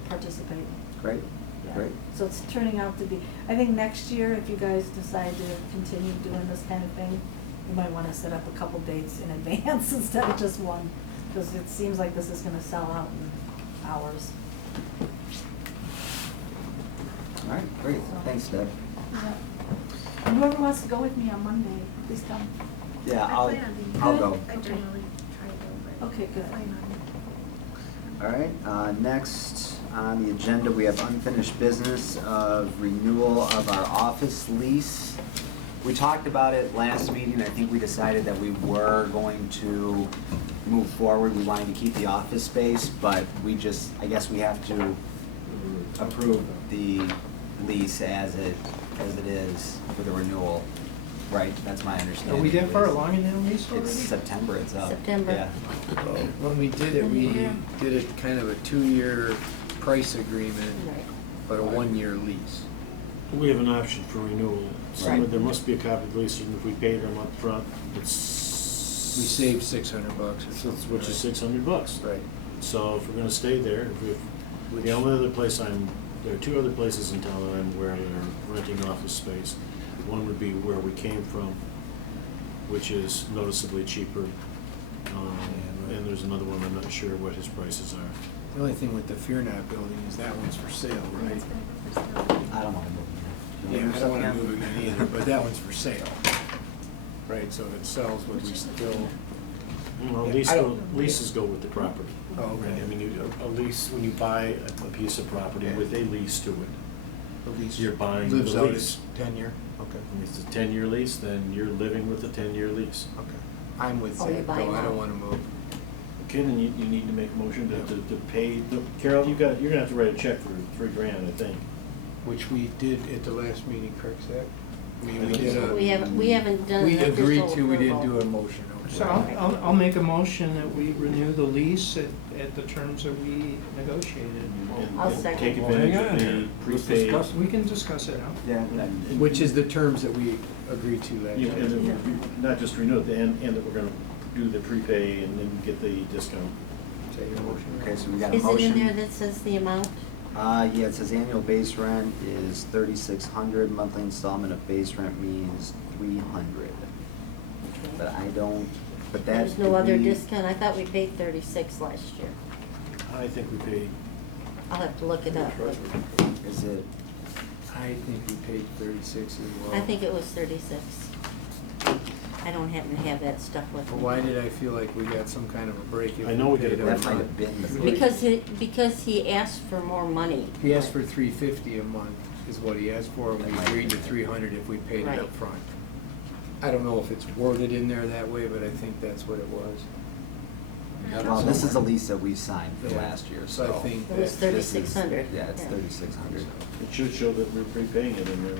participate. Great, Yeah. great. So it's turning out to be, I think next year, if you guys decide to continue doing this kind of thing, you might want to set up a couple dates in advance instead of just one, because it seems like this is going to sell out in hours. All right, great. Thanks, Deb. Yeah. And whoever wants to go with me on Monday, please come. Yeah, I I'll plan on being I'll there. go. I generally try to go, but. Okay, good. I plan on. All right, next on the agenda, we have unfinished business of renewal of our office lease. We talked about it last meeting. I think we decided that we were going to move forward. We wanted to keep the office space, but we just, I guess we have to approve the lease as it is for the renewal, right? That's my Are understanding. we that far along in that lease already? It's September, it's up. September. Yeah. When we did it, we did it kind of a 2-year price agreement, Right. but a 1-year lease. We have an option for renewal. Right. There must be a copy of the lease, and if we pay them up front, it's. We saved $600 or So, something. which is $600. Right. So if we're gonna stay there, the only other place there are 2 other places in town that I'm aware of that are renting office space. One would be where we came from, which is noticeably cheaper. And there's another one, I'm not sure what his prices are. The only thing with the Fear Not building is that one's for sale, right? I don't wanna move. Yeah, I don't wanna move it again either, but that one's for sale. Right, so if it sells, would we still? Well, Yeah, I don't- leases go with the property. Oh, okay. Right, I mean, a lease, when you buy a piece of property with a lease to it, The lease you're buying the lives out lease. its tenure? Okay. If it's a 10-year lease, then you're living with a 10-year lease. Okay. I'm with Oh, you that, buy though, I now. don't wanna move. Okay, then you need to make a motion to pay, Carol, you're gonna have to write a check for $3,000, I think. Which we did at the last meeting, correct, Zach? I mean, we I think did so. a. We haven't done We an agreed official to, we didn't approval. do a motion. okay. So I'll make a motion that we renew the lease at the terms that we negotiated. And- I'll and second. Take Well, hang advantage on. of the Let's prepaid. discuss. We can discuss it now. Yeah. Which is the terms that we agreed to last Yeah, and year. then not just renew it, and that we're gonna do the prepay and then get the discount. Is that your motion? Okay, so we got a Is it motion. in there that says the amount? Yeah, it says annual base rent is $3,600, monthly installment of base rent means $300. But I don't, but that. There's no other discount? I thought we paid 36 last year. I think we paid, I'll have to look it up. Is it, I think we paid 36 as well. I think it was 36. I don't happen to have that stuff with me. Why did I feel like we got some kind of a break? if I know we paid did. that up might front? have been the. Because he asked for more money. He asked for $350 a month is what he asked for, and we agreed to $300 if we paid it Right. up front. I don't know if it's worded in there that way, but I think that's what it was. Well, this is a lease that we signed for Yeah. last year, So I so. think It was that this is- 3,600. Yeah, it's 3,600. it should show that we're prepaying it in there.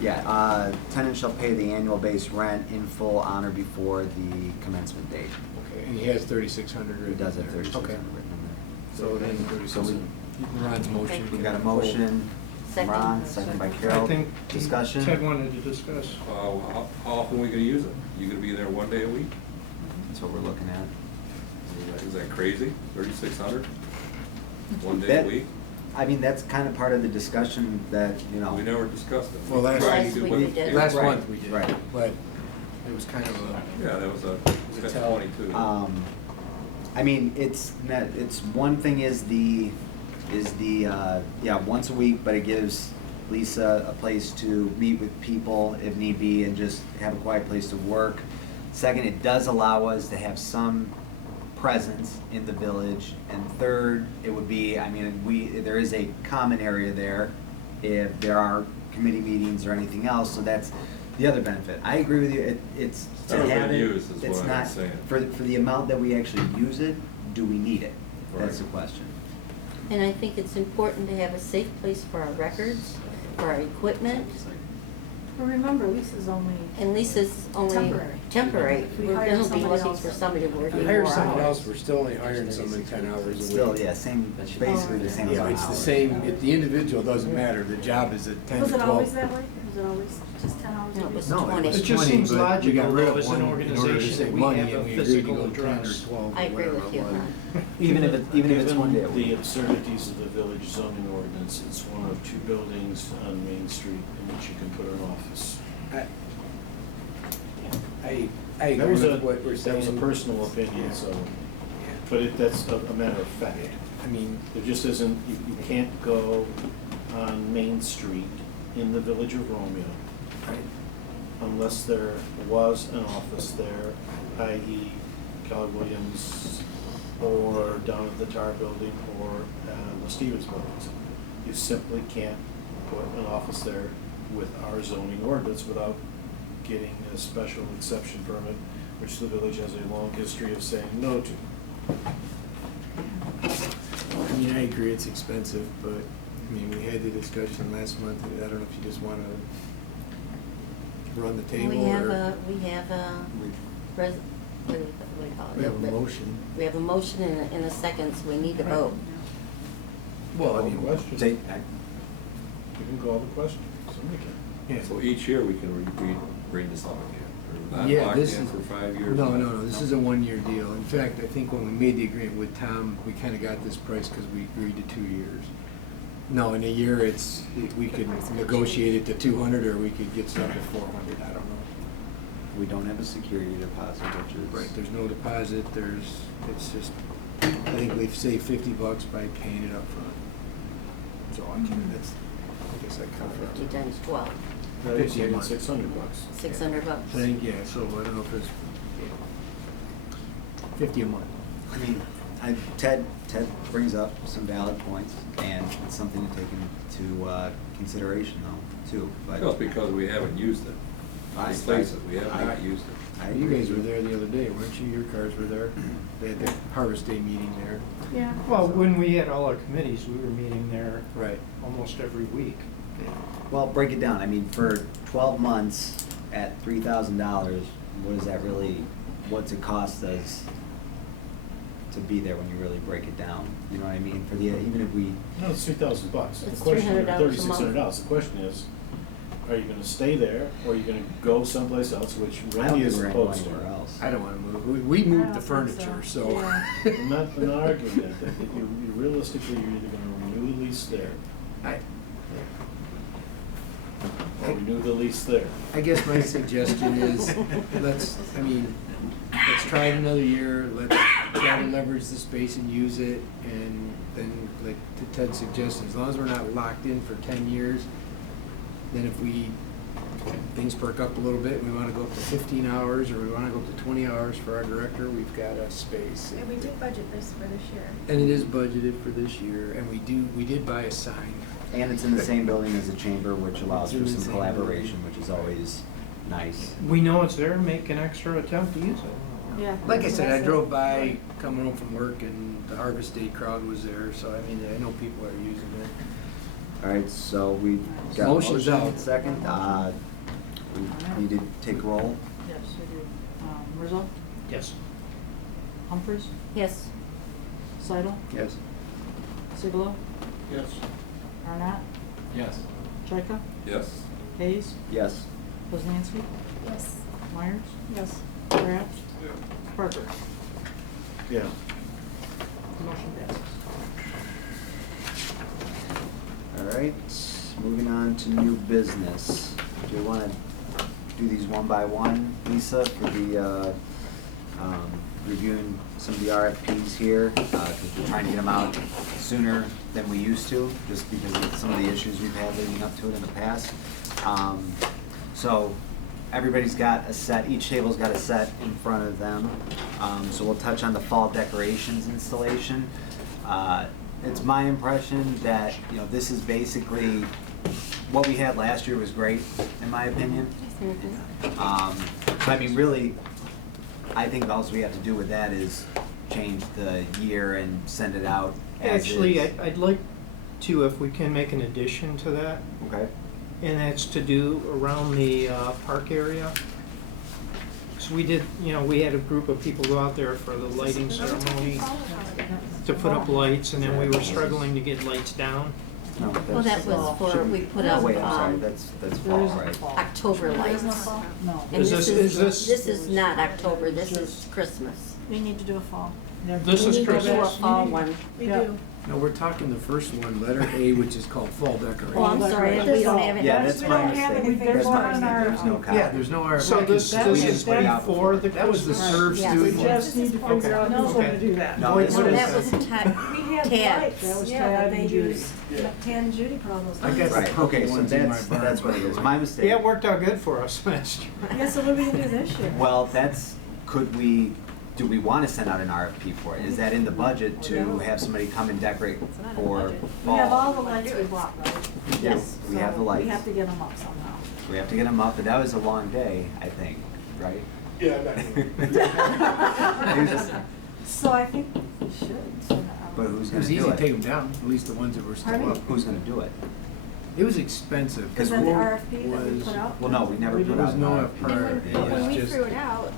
Yeah, tenant shall pay the annual base rent in full on or before the commencement date. Okay, and he has 3,600 He written does in have there. 3,600 Okay. written in So then, So we- Ron's motion. Okay. We got a motion, Second. Ron, second by Carol. I think Discussion? Ted wanted to discuss. How often are we gonna use it? You gonna be there one day a week? That's what we're looking at. Is that crazy? 3,600? One day That- a week? I mean, that's kind of part of the discussion that, you know. We never discussed it. Well, last Tried week to, we but- did. Last Right, month we did, right. but it was kind of a. Yeah, that was a was a tell. 22. I mean, it's one thing is the, yeah, once a week, but it gives Lisa a place to meet with people if need be and just have a quiet place to work. Second, it does allow us to have some presence in the village. And third, it would be, I mean, there is a common area there if there are committee meetings or anything else, so that's the other benefit. I agree with you, it's to Never been have it, used is it's what I'm not, saying. for the amount that we actually use it, do we need it? That's the Right. question. And I think it's important to have a safe place for our records, for our equipment, But remember, Lisa's only, and Lisa's only Temporary. temporary. If we We're hire gonna be somebody looking else- for somebody to work If we more hire someone hours. else, we're still only hiring someone 10 hours a week. Still, yeah, same, basically the same Yeah, amount of it's the hours. same, the individual doesn't matter, the job is at 10 to was 12. it always that way? Was it always just 10 hours No, a it week? was No, 20. was It just 20, seems but we logical, got rid though, of as an one in order to organization, save that we money, have and a we agreed to physical go 10 or address. 12 or I agree whatever with it you, was. Ron. Even if it's one day a Given the week. absurdities of the village zoning ordinance, it's one of 2 buildings on Main Street in which you can put an office. I That agree was with what we're That saying. was a personal opinion, Yeah. so, Yeah. but that's a matter of fact. I mean, There just isn't, you can't go on Main Street in the village of Romeo right, unless there was an office there, i.e. Keller Williams, or down at the Tar Building, or the Stevens Buildings. You simply can't put an office there with our zoning ordinance without getting a special exception permit, which the village has a long history of saying no to. I mean, I agree it's expensive, but, I mean, we had the discussion last month, I don't know if you just wanna run the table We have or. what do you call it? We have a motion. We have a motion and a second, so we need to vote. Well, I Call the mean, question. Say, You can call the question, somebody can. yeah. So each year we can bring this up again, or not Yeah, locked this in is- for 5 years? No, this is a one-year deal. In fact, I think when we made the agreement with Tom, we kinda got this price because we agreed to 2 years. No, in a year, we could negotiate it to 200, or we could get stuck at 400, I don't know. we don't have a security deposit, which is. Right, there's no deposit, it's just, I think we've saved $50 by paying it up front. So I guess I covered 50 it. times 12, Now you're 50 a saving month. $600. 600 bucks. I think, yeah, so I don't know if it's 50 a month. I mean, Ted brings up some valid points, and it's something to take into consideration though, too, but. Just because we haven't used it. Let's face it, we have not used it. I You agree. guys were there the other day, weren't you? Your cars were there. They had the Harvest Day meeting there. Yeah. Well, when we had all our committees, we were meeting there Right. almost every week. Well, break it down, I mean, for 12 months at $3,000, what is that really, what's it cost us to be there when you really break it down? You know what I mean, for the, even if we, No, it's $3,000. It's The question, $300 a month. $3,600. The question is, are you gonna stay there, or are you gonna go someplace else, which I don't Randy think is we're gonna go opposed to? anywhere else. I don't wanna move. We I moved don't the think furniture, so. so. Yeah. I'm not arguing that you realistically, you're either gonna renew the lease there, or renew the lease there. I guess my suggestion is, let's try it another year, let's try to leverage the space and use it, and then, like to Ted's suggestion, as long as we're not locked in for 10 years, then if things perk up a little bit, and we wanna go up to 15 hours, or we wanna go up to 20 hours for our director, we've got a space. And we did budget this for this year. And it is budgeted for this year, and we did buy a sign. And it's in the same building as the chamber, which allows It's in for the some same collaboration, which is always nice. We know it's there, make an extra attempt to use it. Yeah. Like I said, I drove by coming home from work, and the Harvest Day crowd was there, so I mean, I know people are using it. All right, so we got a Motion's motion, out. second, we need to take roll. Yes, I do. Rizzo, Yes. Humphries, Yes, Seidel, Yes. Sigalo, Yes. Arnott, Yes. Chika, Yes. Hayes, Yes. Poznanski, Yes. Myers, Yes. Kraft, Parker. Yeah. Motion passes. All right, moving on to new business. Do you want to do these one by one, Lisa, for the, reviewing some of the RFPs here? Because we're trying to get them out sooner than we used to, just because of some of the issues we've had leading up to it in the past. So everybody's got a set, each table's got a set in front of them. So we'll touch on the fall decorations installation. It's my impression that, you know, this is basically, what we had last year was great, in my opinion. I mean, really, I think all we have to do with that is change the year and send it out as Actually, is. I'd like to, if we can make an addition to that, Okay, and that's to do around the park area. So we did, we had a group of people go out there for the lighting ceremony to put up lights, and then we were struggling to get lights down. no, well, that that's, was for, should we put up, wait, I'm sorry, that's There fall, isn't right? fall. October There is no lights. fall? No. And Is this this- is, this is not October, this is Christmas. We need to do a fall. This We is need to do a Christmas. fall one. We Yeah. do. No, we're talking the first one, letter A, which is called fall decoration. Oh, I'm sorry, we don't have it. Yeah, that's We my don't have mistake. anything That's for my on mistake, our- there's no copy. Yeah, there's no RFP. So this That was- is that- before the That was the Christmas? serve Yes. We student. just need to figure out who's Okay. gonna do that. No, Wait, this what No, is that was, was Tad. We had Tad. lights, That was yeah, Tad that they and Judy. use. Tan and Judy put all those I lights. got the right, purple okay, so ones in my barn. that's what it is, my mistake. Yeah, it worked out good for us last year. Yeah, so what are we gonna do this year? Well, could we do we wanna send out an RFP for it? Is that in the budget to have somebody come and decorate It's not in the for budget. We have all fall? the lights we bought, right? Yes, we have the So lights. We have to get them up somehow. We have to get them up, but that was a long day, I think, right? Yeah, It was- So I think we should send it out. But who's It gonna was easy do to take it? them down, at least the ones that were still Pardon? up. Who's gonna do it? It was expensive. Is that the War RFP that we was- put out? Well, no, we never There put was out an no RFP. part. And It when was we just- threw it out,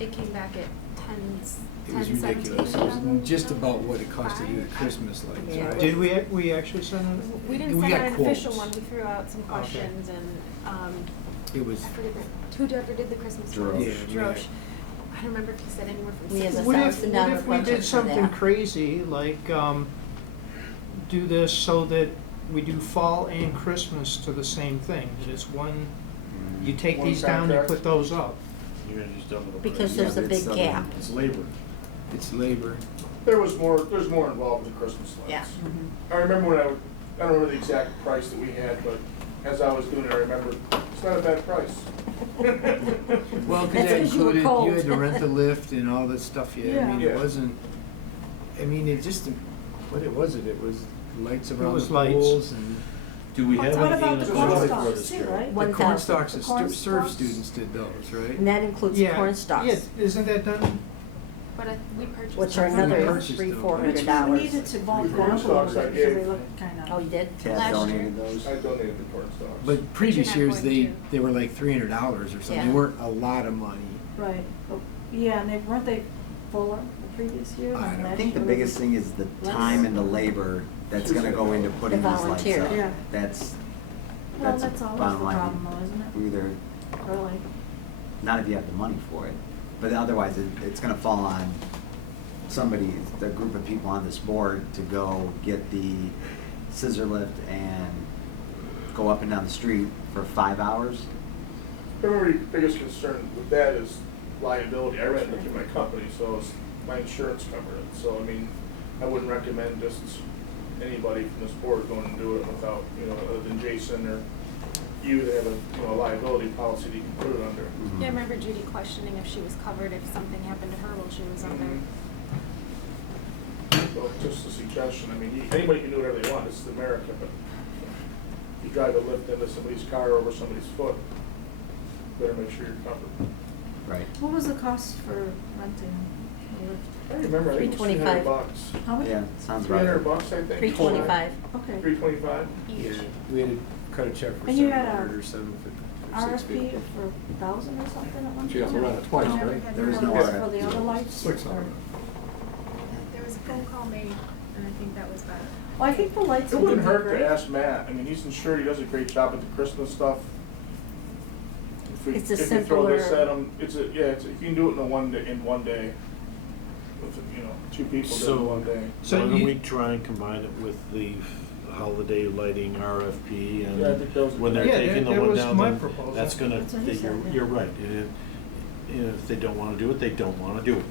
it came back at tens, It was 10, 17. ridiculous. It was just about what it cost to do the Christmas lights, Yeah. right? Did we actually send it? We didn't We send got out an official quotes. one, we threw out some questions and, It was, I forget whoever did the Christmas Drosh. ones. Yeah, Drosh. I don't remember if he said anywhere from We have six. a What if, $1,000 what if we budget did for something that. crazy, like, do this so that we do fall and Christmas to the same thing? That it's one, you take One these down, you contract? put those up. You're gonna just double the price. Because Yeah, there's a but big it's, gap. It's labor. it's labor. there's more involved with the Christmas lights. Yeah. Mm-hmm. I remember when I don't remember the exact price that we had, but as I was doing it, I remember, it's not a bad price. Well, because That's that 'cause you were included, cold. you had to rent the lift and all this stuff, yeah, I mean, Yeah. it wasn't, I mean, it just, what it was, it was lights around was the lights. poles and. Do we have What anything about in the the corn budget stalks for this, too, Jerry? right? The 1,000. corn stalks, the Corn serve stalks? students did those, right? And that includes the Yeah, corn stalks, Yeah, isn't that done? But we purchased. which are them. another purchased $300, them. $400. We needed to bump The them corn up a little stalks I bit because they gave. look kind Oh, of. you did? Tab Last donated year. those. I donated the corn stalks. But previous not years, going to. they were like $300 or something, Yeah. they weren't a lot of money. Right. Oh, yeah, and weren't they fuller the previous year? I than don't I last think the year? biggest thing is the time and the labor that's gonna go into putting The these lights volunteer. up. Yeah. That's Well, that's that's a always bottom the line. problem though, isn't it? We either, Really? not if you have the money for it, but otherwise it's gonna fall on somebody, the group of people on this board to go get the scissor lift and go up and down the street for 5 hours. I remember the biggest concern with that is liability. I ran it through my company, so it's, my insurance covered it. So, I mean, I wouldn't recommend just anybody from this board going and do it without, other than Jason or you to have a liability policy that you can put it under. Yeah, I remember Judy questioning if she was covered if something happened to her while she was up there. So just a suggestion, I mean, anybody can do whatever they want, this is America, but you drive a lift into somebody's car over somebody's foot, better make sure you're covered. Right. What was the cost for renting a lift? I remember, I think it was $325. $300. How much? Yeah, sounds right. $300, I think. $325. Okay. $325? Each. We had to cut a check for And you had a 700 or 750. RFP for 1,000 or something at one point? She has to run it twice, I never right? had There to is run no it. For the other lights? 600. There was a phone call made, and I think that was about it. Well, I think the lights It would be wouldn't hurt great. to ask Matt, I mean, he's insured, he does a great job with the Christmas stuff. It's a If you throw this simpler- at him, you can do it in one day. With, 2 people do it in one day. So Why don't you- we try and combine it with the holiday lighting RFP and Yeah, I think those are when they're Yeah, taking the that one was down, my then proposal. that's gonna, That's what he said, yeah. you're right. And if they don't wanna do it, they don't wanna do it.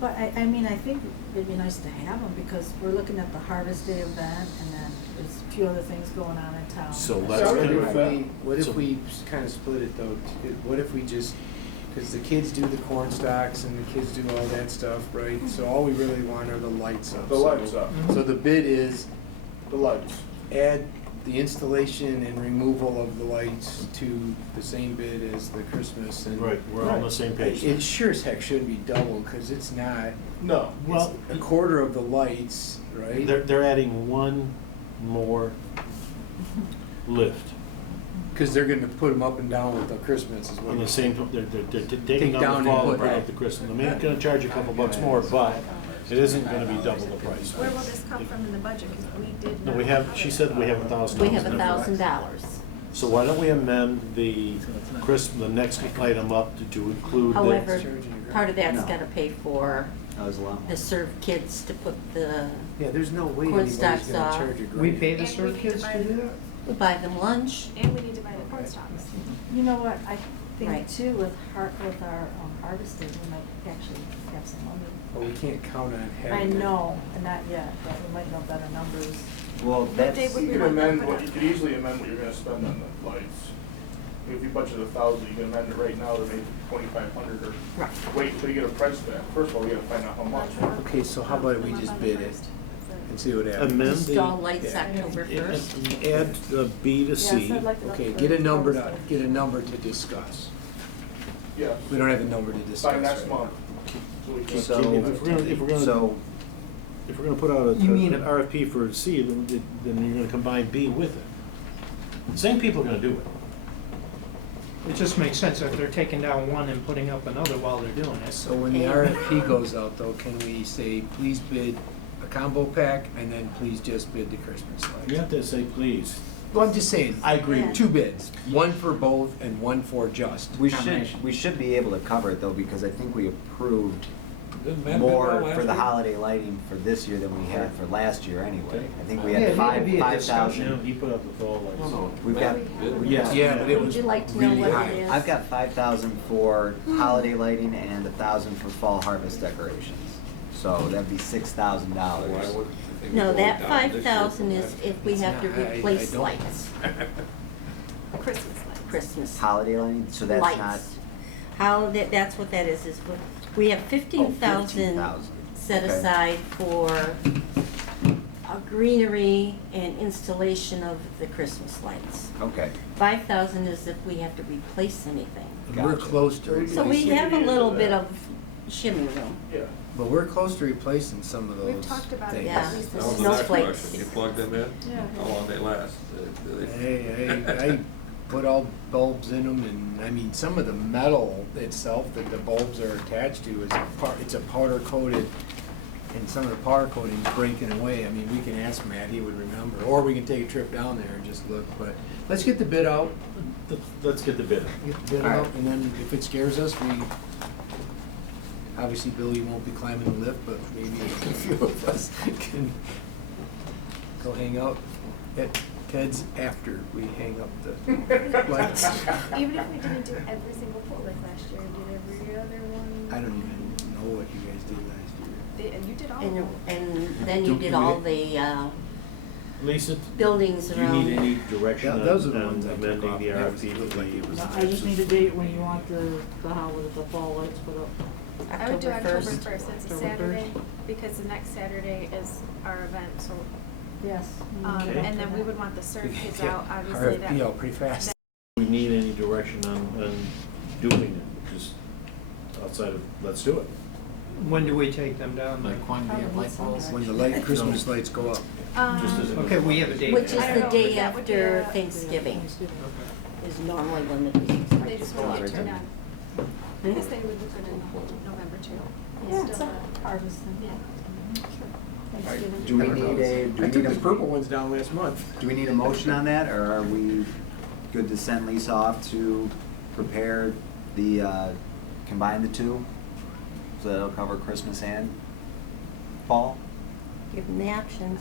But I mean, I think it'd be nice to have them because we're looking at the Harvest Day event and then there's a few other things going on in town. So Yeah, let's I would What agree kind with of, that. what if So- we kind of split it though? What if we just, because the kids do the corn stalks and the kids do all that stuff, right? So all we really want are the lights up. The lights up, So the bid is the lights. add the installation and removal of the lights to the same bid as the Christmas and. right, we're on the same page. It sure as heck shouldn't be double, because it's not, No. Well, it's a quarter of the lights, right? they're adding one more lift Because they're gonna put them up and down with the Christmas as well. on the same, they're Take taking down down and the fall put and bring up. up the Christmas. The man's gonna charge you a couple bucks more, but it isn't gonna be double the price. Where will this come from in the budget? Because we did No, not. we have, she said we have $1,000. We have in there. $1,000. So why don't we amend the the next item up to include the. However, part of that's No. gotta pay for That was a lot. the serve kids to put the, Yeah, there's no way Corn anybody's stalks gonna off. charge a grand. We pay the And we serve need kids to to buy do that? we buy them lunch. And we need to buy the corn stalks. You know what, I think Right. too, with our Harvest Day, we might actually have some money. But we can't count on I having. know, not yet, but we might know better numbers. Well, What that's, day would You we could want that amend put what, up? you could easily amend what you're gonna spend on the lights. If you budget 1,000, you can amend it right now to maybe 2,500 or Right. wait until you get a price back. First of all, we gotta find out how much. Okay, so how about we just bid it and see what happens? Amend Install the, lights Yeah. October first. add the B to C. Yes, I'd like it up Okay, for get a number to, Thursday. get a number to discuss. Yeah, We don't have a number to discuss. by next right month. So we can- So- If we're gonna put out You mean- an RFP for C, then you're gonna combine B with it. The same people are gonna do it. It just makes sense if they're taking down one and putting up another while they're doing it. So when the RFP goes out though, can we say, please bid a combo pack and then please just bid the Christmas You lights? have to say please. Well, I'm just saying, I agree. two bids, one for both and one for just. We should be able to cover it though, because I think we approved Doesn't matter more about last for the year. holiday lighting for this year than we had for last year anyway. I think we Yeah, had it had to be a 5,000. He put up the fall lights. We've got, Yeah, but it Would was you like to know really what high. it is? I've got 5,000 for holiday lighting and 1,000 for fall harvest decorations. So that'd be $6,000. No, that 5,000 is if we It's have to not- I replace don't- lights, Christmas lights. Christmas Holiday lighting, so that's not. lights. How, that's what that is we have 15,000 set Okay. aside for greenery and installation of the Christmas lights. Okay, 5,000 is if we have to replace anything. And we're Gotcha. close to So we replacing, have a little bit of shimmy room. Yeah. but we're close to replacing some of those We've talked about it, things. Yeah. at least That this was is. the next Snowflakes. question. You plug them in, Yeah. how long they last? Hey, I put all bulbs in them, and I mean, some of the metal itself that the bulbs are attached to is it's a powder coated, and some of the powder coating's breaking away. I mean, we can ask Matt, he would remember, or we can take a trip down there and just look, but let's get the bid out, Let's get the bid. get the bid All right. out, and then if it scares us, obviously Billy won't be climbing the lift, but maybe a few of us can go hang out at Ted's after we hang up the lights. Even if we didn't do every single pole like last year, did every other one. I don't even know what you guys did last year. And you did all of them. And then you did all the Lisa, buildings do you around. need any direction Yeah, on those are the ones I took amending off. the That was- RFP? looked like it was- No, I just need a date when you want the holiday, the fall lights put up. I would do October 1st. 1st, it's a October Saturday, because the next Saturday is our event, so, Yes. Okay. and then we would want the CERT We kids get out, obviously, RFP that. out pretty fast. We need any direction on doing it, just outside of, let's do it. When do we take them down? Like quantity of light bulbs? When the Christmas lights go up. Just as a- Okay, we have a date. Which is I don't the know, day but that would be after a- Thanksgiving, Okay. is normally when the Christmas They lights just go want up. to turn on. I guess they would look good in November too. Yeah, Still it's a harvest thing. Yeah. Thanksgiving. do we need a ones down last month. do we need a motion on that, or are we good to send Lisa off to prepare the, combine the two? So that'll cover Christmas and fall? Give them the options.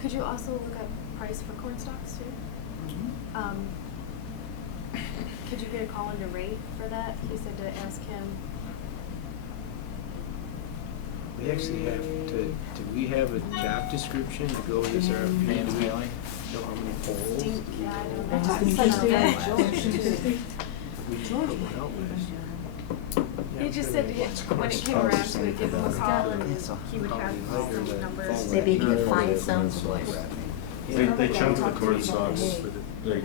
Could you also look up price for corn stalks too? Could you get a call into Ray for that? He said to ask him. We actually have do we have a job description to go with this RFP? Man's Do we mailing. know how many polls? Yeah, I don't I know. just Tuesday. sent it Tuesday. We took one out last year. He just said when it came around to it, give him a call and he would have all the numbers. Maybe you could find some. They chunk the corn stalks, but they,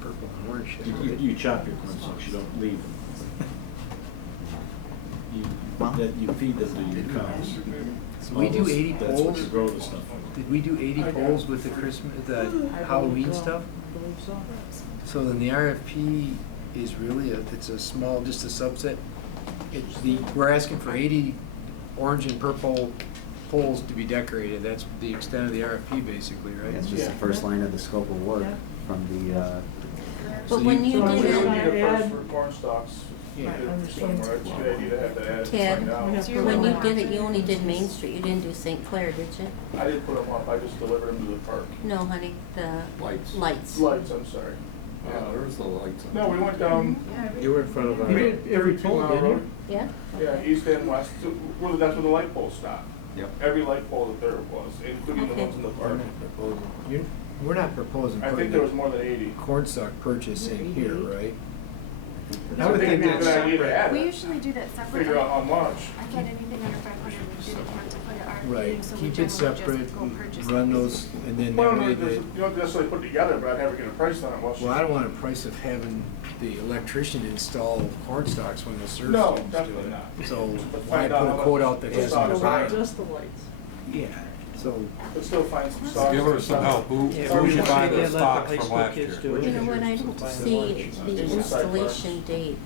Purple and orange. you chop your corn stalks, you don't leave them. You feed them to your cows. So we do 80 That's what polls? you grow the stuff on. Did we do 80 polls with the Christmas, the Halloween stuff? I believe so. So then the RFP is really it's a small, just a subset. We're asking for 80 orange and purple poles to be decorated. That's the extent of the RFP basically, right? That's just the first line of the scope of work from the, But when you So we did don't it, need a first for corn stalks. Yeah. It's a good idea to have that added Ted, right now. when you did it, you only did Main Street, you didn't do St. Clair, did you? I didn't put them up, I just delivered them to the park. No, honey, the Lights. lights. Lights, I'm sorry. Yeah, there was the lights. No, we went down, You were in front of we our, did every 2 mile road. Yeah? Yeah, east and west, that's where the light poles stop. Yep. Every light pole that there was, including the Okay. ones in the park. you, We're not proposing I think putting there was the more than 80. cornstalk purchase in here, right? I would think it'd be a that's good idea to separate. add We it. usually do that separately. Figure out how much. I thought anything under 500, we didn't have to put it RFP, Right, so we keep it generally separate, just go purchase run it. those, and then Well, that no, way you the, don't necessarily put it together, but I'd have to get a price on it. well, I don't want a price of having the electrician install cornstalks when the service No, teams do definitely it. not. So But why find out put how a much quote out that the has stock no is buyer? worth. Just the lights. Yeah, so, But still find some stock. Give her some help. Who Yeah, Or who we should should buy maybe the let the stocks high from school last kids year? do it. You know what, I don't see the installation date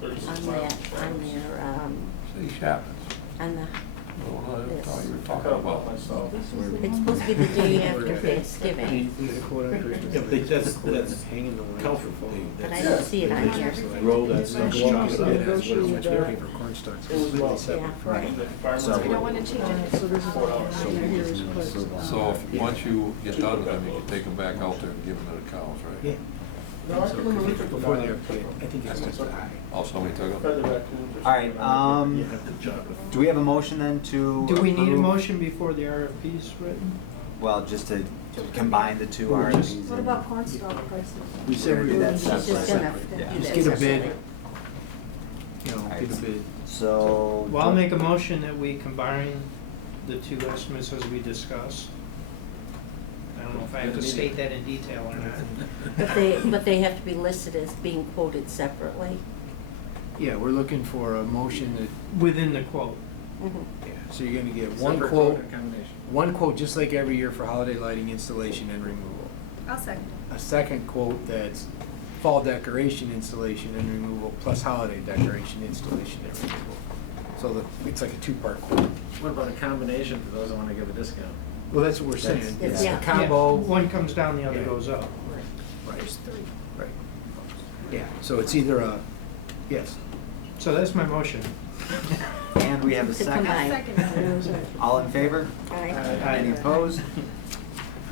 36 on miles. that, on their, See, happens. on the, Well, that's all you were I talking cut them about. up myself. it's supposed to be the day after Okay. Thanksgiving, you get a quote on Christmas. Yeah, but that's hanging the lights for comfortable. phone. but I don't see it on here. Grow that So stuff, go chop off it of up. it, that's what Negotiate I'm that. looking for cornstalks, It was completely well. separate. Yeah, right. The farmers So- We don't wanna change it. So this is what I'm saying here is put, So if, once you get done with them, you can take them back out there and give them to the cows, right? Yeah. No, I So, can remember we 'cause took them before down. they're paid, I think it's just high. Oh, somebody took them? Fed the raccoons or All right, something. You have to chop it. do we have a motion then to? Do we need a approve- motion before the RFP's written? Well, just to combine the two RFPs. What about cornstalk prices? We said We're we gonna do that would She's just gonna separate, do yeah. that Just get a bid. separately. You know, get a bid. So. Well, I'll make a motion that we combine the two estimates as we discussed. I don't know if I have to state that in detail or not. But they have to be listed as being quoted separately. Yeah, we're looking for a motion that, Within the quote. Mhm. yeah, so you're gonna get one Separate quote, or combination? one quote just like every year for holiday lighting installation and removal. I'll second A second quote that's fall decoration installation and removal plus holiday decoration installation and removal. So it's like a two-part quote. What about a combination for those that wanna give a discount? Well, that's what we're That's- saying. yeah. It's a Yeah. combo. One comes down, the other Yeah. goes up. it. Right, There's three. right. Yeah, so it's either a, yes. So that's my motion. And we have a To second. I'll combine. second it. All in favor? Aye. Any opposed?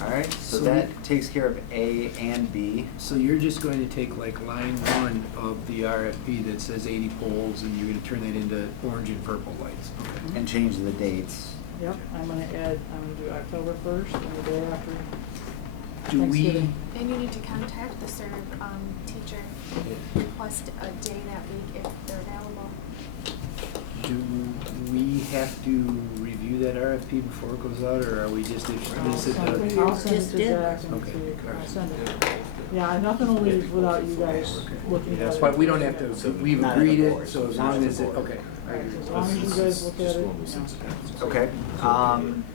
All right, so So that takes care of A and B. So you're just going to take like line one of the RFP that says 80 poles and you're gonna turn that into orange and purple lights. Okay. And change the dates. yep, I'm gonna do October 1st and the day after. Do we, Thanksgiving. And you need to contact the serve, teacher, request a day that week if they're available. do we have to review that RFP before it goes out or are we just, I'll this is send it the, I'll send it Just to did. Zach and Okay. see, I'll send it. Yeah, nothing will leave without you guys looking at it. but we don't have to, we've Not agreed the it, board. so as long as it, Not the okay. Right, as long as you guys look at it, yeah. Okay,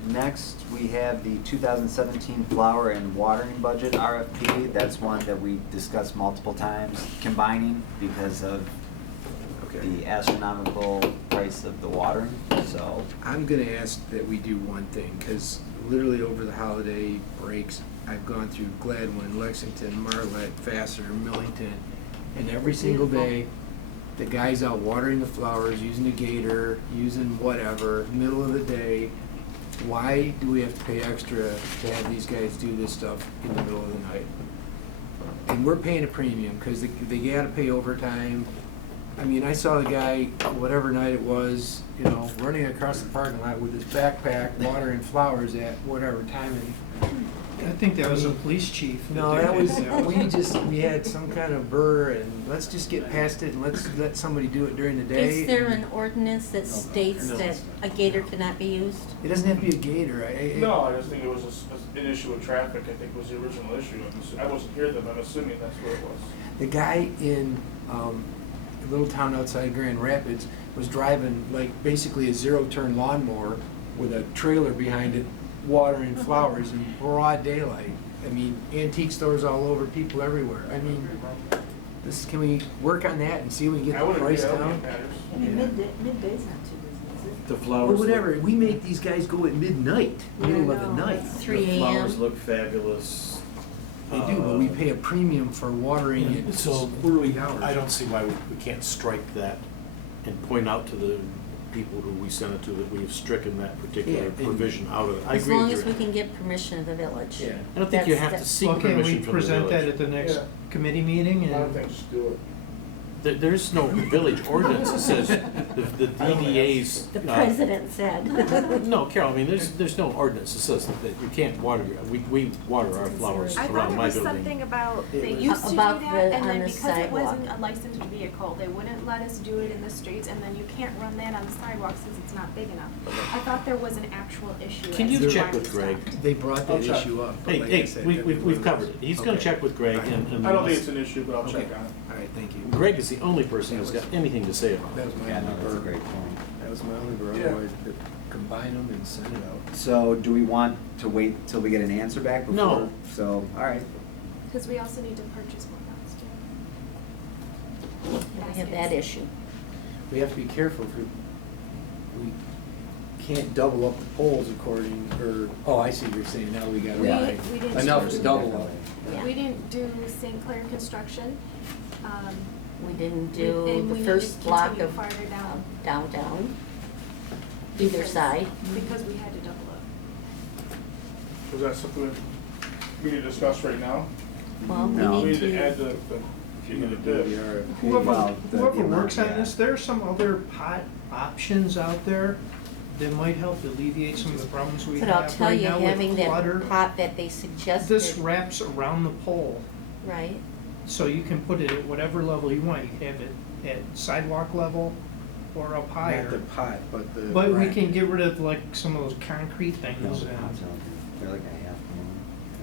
next we have the 2017 flower and watering budget RFP. That's one that we discussed multiple times, combining because of Okay. the astronomical price of the watering, so. I'm gonna ask that we do one thing, cause literally over the holiday breaks, I've gone through Gladwin, Lexington, Marlette, Vassar, Millington, and every single day, the guy's out watering the flowers, using a gator, using whatever, middle of the day. Why do we have to pay extra to have these guys do this stuff in the middle of the night? And we're paying a premium, cause they gotta pay overtime. I mean, I saw the guy, whatever night it was, you know, running across the parking lot with his backpack, watering flowers at whatever time. And I think that was a police chief. no, did that was, that. we had some kind of burr and let's just get past it and let's let somebody do it during the day. Is there an ordinance that states that a gator cannot be used? It doesn't have to be a gator. No, I just think it was an issue with traffic, I think was the original issue. I wasn't here then, I'm assuming that's what it was. The guy in, a little town outside Grand Rapids was driving like basically a zero-turn lawnmower with a trailer behind it, watering flowers in broad daylight. I mean, antique stores all over, people everywhere. I mean, can we work on that and see if we can I get the wouldn't price be down? matters. I mean, midday's not too busy, is it? The Or flowers. whatever, we make these guys go at midnight, middle of the no, night. that's 3 The flowers a.m. look fabulous. They do, but we pay a premium for watering it So, 40 hours. I don't see why we can't strike that and point out to the people who we sent it to that we've stricken that particular Yeah, and- provision out of it. I As agree long with as we you. can get permission of the village. Yeah. I don't think you That's- have to seek Well, can we permission from the present that village. at the next Yeah. committee meeting A lot of and things just do it. there's no village ordinance that says the DDA's. The president said. No, Carol, I mean, there's no ordinance that says that you can't water, we water our flowers I thought around it my was building. something about, It they was- used to do About that, the- and on then the because it sidewalk. wasn't a licensed vehicle, they wouldn't let us do it in the streets, and then you can't run that on the sidewalk since it's not big enough. I thought there was an actual issue. Can as you to check why with we Greg? stopped. They brought that I'll check. issue up. but Hey, like I hey, said, we've everyone covered was- it. He's gonna Okay. check with Greg All right. and. I don't think it's an issue, but I'll check Okay. on it. All right, thank you. Greg is the only person who's got anything to say about That it. was my Yeah, only no, that's a burr. great point. That was my only burr, Yeah. otherwise could combine them and send it out. So do we want to wait till we get an answer back before? No. So, all right. Because we also need to purchase more pots too. We have that issue. We have to be careful if we can't double up the poles according, or, oh, I see what you're saying, now we gotta We- buy we didn't enough do- to double up. Yeah. We didn't do St. Clair construction. We didn't And do we the need to first block continue of farther down. downtown, either because- side. Because we had to double up. Was that something we need to discuss right now? Well, No. We we need need to add to, the If you're gonna the do diff. the RFP. Whoever, Well, the whoever amount, works on yeah. this, there are some other pot options out there that might help alleviate some of the problems we but have I'll tell right you, now with having that clutter. pot that they suggested. This wraps around the pole, Right, so you can put it at whatever level you want. You can have it at sidewalk level or up Not the higher. pot, but the. But we rack. can get rid of like some of those concrete No, things the and. pots are, they're like a half moon,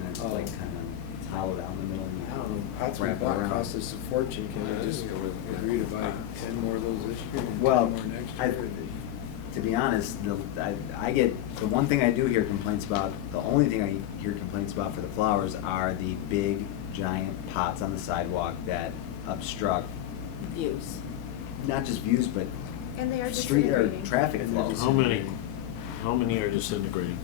and it's Oh. like kinda, it's hollow down the middle. and I don't know, pots we wrap it bought around. cost us a fortune, can we just agree to buy 10 more of those this year and 10 Well, more next I, year? to be honest, I get, the one thing I do hear complaints about, the only thing I hear complaints about for the flowers are the big giant pots on the sidewalk that obstruct views. not just views, but And they are street or disintegrating. traffic And they're flows. How many are disintegrating?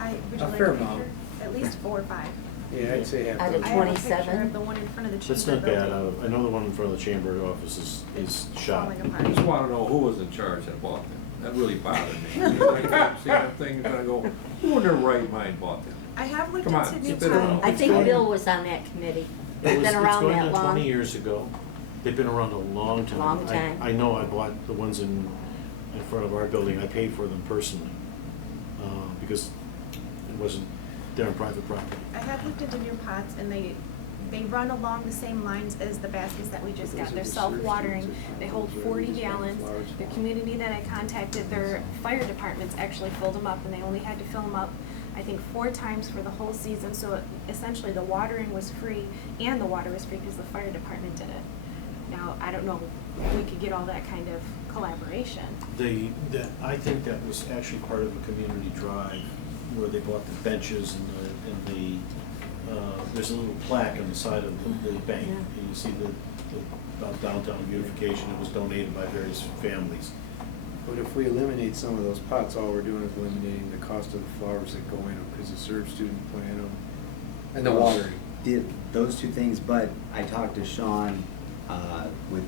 Would you A like fair a picture? amount. At least 4 or 5. Yeah, I'd say half. Out of dozen. I have a 27? picture of the one in front of the chamber That's not bad, building. I know the one in front of the chamber office is shot. Falling I apart. just wanna know who was in charge that bought them. That really bothered me. I mean, I kept seeing that thing, and I go, who in their right mind bought them? I have looked Come on, into new keep it on. pots. I think going- Bill was on that committee. It They've was- been around It's that going on 20 long. years ago. They've been around a long time. Long time. I know I bought the ones in front of our building, I paid for them personally, because it wasn't, they're on private property. I have looked into new pots, and they run along the same lines as the baskets that we just got. They're self-watering. They hold 40 gallons. The community that I contacted, their fire departments actually filled them up, and they only had to fill them up, I think, 4 times for the whole season. So essentially, the watering was free, and the water was free because the fire department did it. Now, I don't know if we could get all that kind of collaboration. I think that was actually part of a community drive where they bought the benches and there's a little plaque on the side of the bank. Yeah. And you see about downtown beautification, it was donated by various families. But if we eliminate some of those pots, all we're doing is eliminating the cost of the flowers that go in them, because the serve student plant them, and the watering. Those two things, but I talked to Sean, with,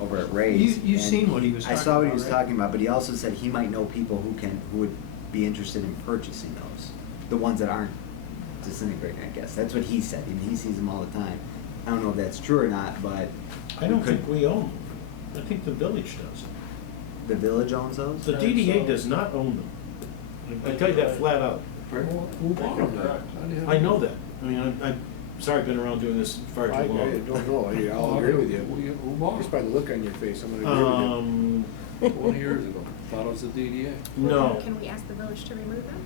over at Ray's. You've and seen what he was I talking saw what he about, was right? talking about, but he also said he might know people who would be interested in purchasing those. The ones that aren't disintegrating, I guess. That's what he said, and he sees them all the time. I don't know if that's true or not, but. I don't could- think we own them. I think the village does. The village owns those? The DDA does not own them. I tell you that flat out. Who bought them then? I know that. I mean, I'm sorry, I've been around doing this far I too long. don't know, I'll agree with you. Who bought Just them? by the look on your face, I'm gonna agree with you. 20 years ago, thought it was the DDA. No, Can we ask the village to remove them?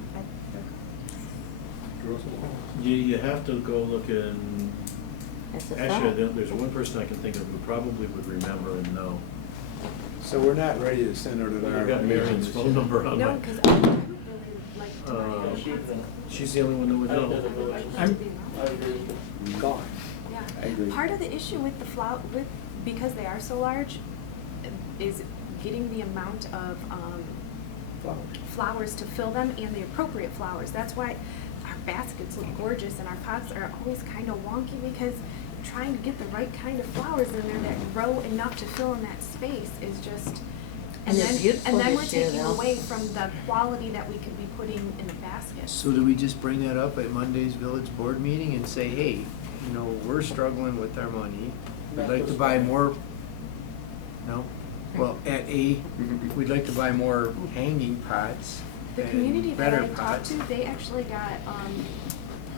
you have to go look in, That's a actually, thought. there's one person I can think of who probably would remember and know. So we're not ready to send out an I've got RFP Marion's this phone year. number on No, my, because I would really like to. she's the only one that would know. Gone. Yeah. I agree. Part of the issue with the because they are so large, is getting the amount of flowers to fill them and the appropriate flowers. That's why our baskets look gorgeous and our pots are always kind of wonky, because trying to get the right kind of flowers in there that grow enough to fill in that space is just. And they're beautiful and then we're this year, taking though. away from the quality that we could be putting in the baskets. So do we just bring that up at Monday's village board meeting and say, hey, we're struggling with our money, we'd like to buy more No? Well, at A, we'd like to buy more hanging pots The community and that better I talked pots. to, they actually got,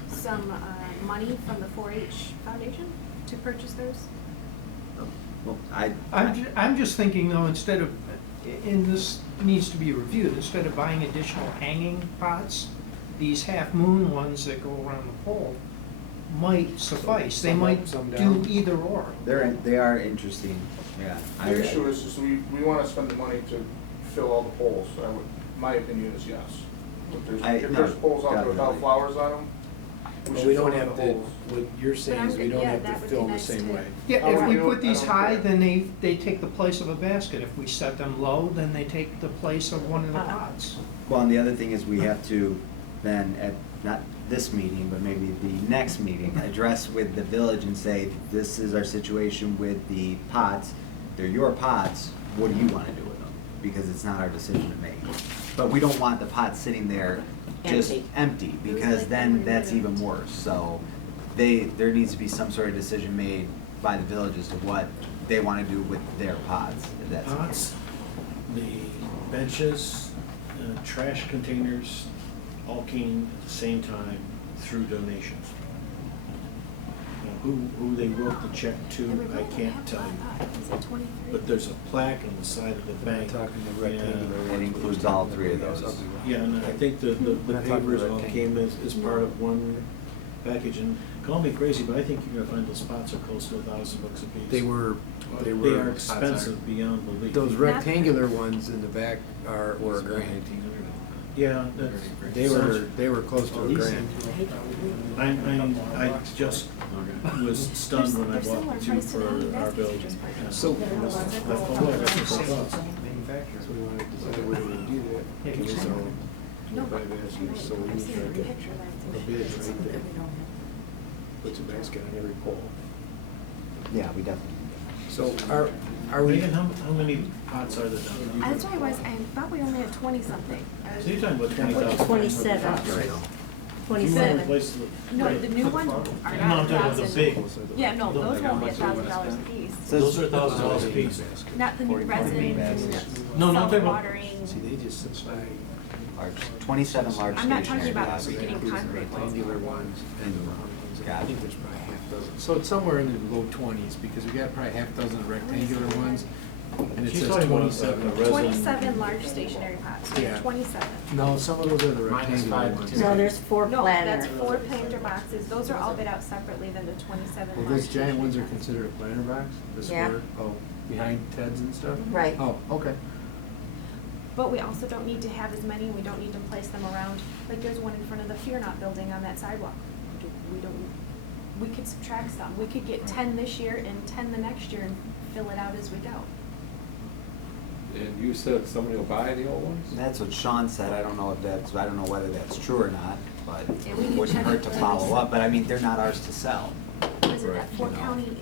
some, money from the 4-H Foundation to purchase those. Well, I'm just thinking though, instead of, and this needs to be reviewed, instead of buying additional hanging pots, these half-moon ones that go around the pole might suffice. They Some up, might some do down. either or. they are interesting, yeah. The issue is just we wanna spend the money to fill all the poles, so my opinion is yes. If no, there's poles out there without definitely. flowers on them, we Well, should we fill don't in have the to, holes. what you're saying I'm is we good- don't yeah, have that to would fill be them the nice same to- way. Yeah, How if would we you do put it? these I don't high, care. then they take the place of a basket. If we set them low, then they take the place of one of the pots. Well, and the other thing is we have to then at, not this meeting, but maybe the next meeting, address with the village and say, this is our situation with the pots. They're your pots, what do you wanna do with them? Because it's not our decision to make. But we don't want the pots sitting there just empty, because then that's even worse. So there needs to be some sort of decision made by the village as to what they wanna do with their pots, if that's the case. Pots, the benches, trash containers, all came at the same time through donations. Now, who they wrote the check to, And we I really don't can't have tell one you. pot. Is it 23? But there's a plaque on the side of the We're not bank. talking the rectangular and- ones. It includes all three of those. Yeah, and I think the We're not talking papers about all rectangle. came as part of one package, and call me crazy, but I think you're gonna find those spots are close to $1,000 a piece. They were. They are expensive beyond belief. Those rectangular ones in the back were a grand. Yeah, They were close to a grand. I just was stunned when I They're similar bought the two price to the for hanging our baskets we building. just purchased. So- They're the ones that That's go the along way with that's the the shapes. cost. So we want to decide whether we do that. Yeah, Can we you sell No, buy baskets, so we I've need seen to the get picture that a it's- bid right there. Puts a basket on every pole. Yeah, we definitely. So are we? Megan, how many pots are there down there? That's why I thought we only had 20-something. So you're talking about 20,000? 27. Right. 27. No, the new ones are No, I'm not talking about the 1,000. big. Yeah, no, those won't be $1,000 a piece. Those are $1,000 a piece. Not the new resin, No, I'm talking about. self-watering. See, they just supply. Large, 27 large I'm not stationary talking about baskets. getting concrete ones. Rectangular ones and the round ones. I Got it. think there's probably half dozen. So it's somewhere in the low 20s because we got probably half dozen rectangular ones. And it She's says talking about 27. a resin. 27 large stationary pots, Yeah. 27. No, some of those are the Minus rectangular 5 ones. to No, there's 4 No, that's planter. 4 planter boxes. Those are all bid out separately than the 27 Well, large those giant ones are stationary pots. considered a planter box? The Yeah. square? Oh, behind Ted's and stuff? Right. Oh, okay. But we also don't need to have as many, we don't need to place them around, like there's one in front of the Fear Not building on that sidewalk. We could subtract some, we could get 10 this year and 10 the next year and fill it out as we go. And you said somebody will buy the old ones? That's what Sean said, I don't know whether that's true or not, but Yeah, we it can wouldn't check hurt with to the follow receipt. up, but I mean, they're not ours to sell. Was it that Fort County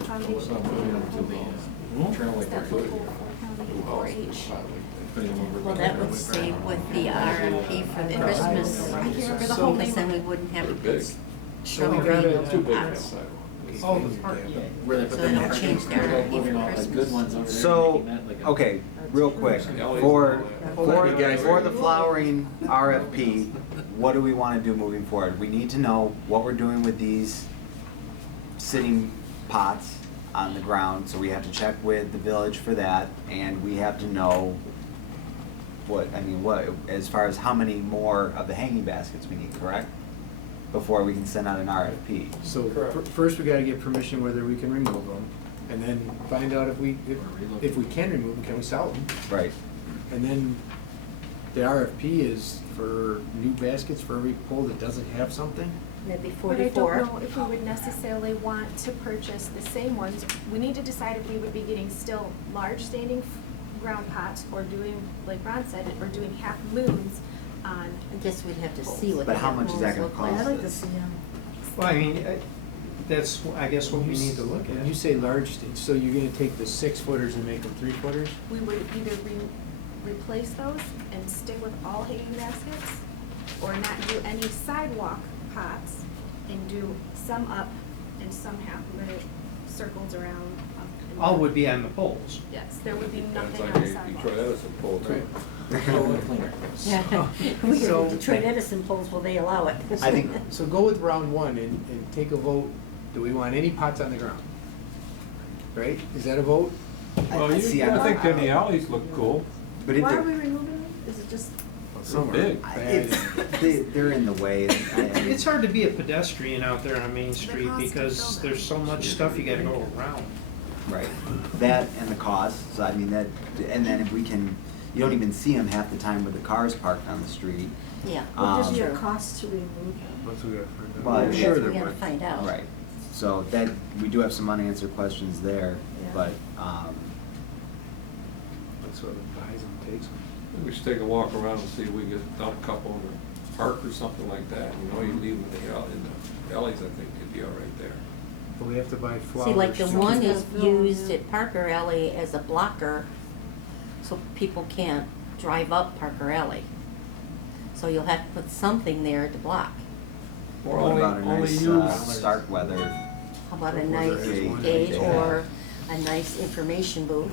Foundation? What's up, putting them to the trail Was like that they're local good. Fort County 4-H? Well, that would save with the RFP for the Christmas. I can't remember the So- whole Because then we name. wouldn't have They're to big. put So we shrubbery gotta- in Too those big for the pots. sidewalk. Oh, Where they put So the it'll change their RFP for moving all the Christmas. good ones over there. So, making that like a- okay, real quick, for the flowering RFP, what do we wanna do moving forward? We need to know what we're doing with these sitting pots on the ground, so we have to check with the village for that, and we have to know what, as far as how many more of the hanging baskets we need, correct? Before we can send out an RFP. So first we gotta get permission whether we can remove them, and then find out if we can remove them, can we sell them? Right. And then the RFP is for new baskets for every pole that doesn't have something? That'd be But I 44. don't know if we would necessarily want to purchase the same ones. We need to decide if we would be getting still large standing ground pots or doing, like Ron said, or doing half moons on. I guess we'd have to see what But the how much is that gonna look like. cost? I'd like to see them. Well, I mean, that's, I guess, what we need to look When at. you say large, so you're gonna take the 6-footers and make them 3-footers? We would either replace those and stick with all hanging baskets, or not do any sidewalk pots and do some up and some half little circles around. all would be on the poles. Yes, there would be That's nothing like on a the sidewalk. Detroit Edison pole too. Yeah, we So- Detroit Edison polls, will they allow it? I think, So go with round one and take a vote. Do we want any pots on the ground? Right? Is that a vote? Well, see, I I- think then the alleys look cool. but if Why are they're, we removing them? Is it just, They're big. they're in the way. It's hard to be a pedestrian out there on Main Street cost of because building. there's so much stuff you gotta go around. Right, that and the cost, so I mean, that, and then if we can, you don't even see them half the time with the cars parked on the street. Yeah. what does your True. cost to remove them? Once we gotta find out. Well, I'm Yes, sure we there gotta were. find out. Right, so that, we do have some unanswered questions there, Yeah. but, That's what buys them, takes them. We should take a walk around and see if we get dump a couple in the park or something like that. You know, you leave them in the alleys, I think you'd be all right there. But we have to buy flowers. See, like the too. one is Yeah. used at Parker Alley as a blocker, so people can't drive up Parker Alley. So you'll have to put something there to block. Or what only, about a only nice, use, stark weather? How about a Or nice there is one gate right or a nice information booth?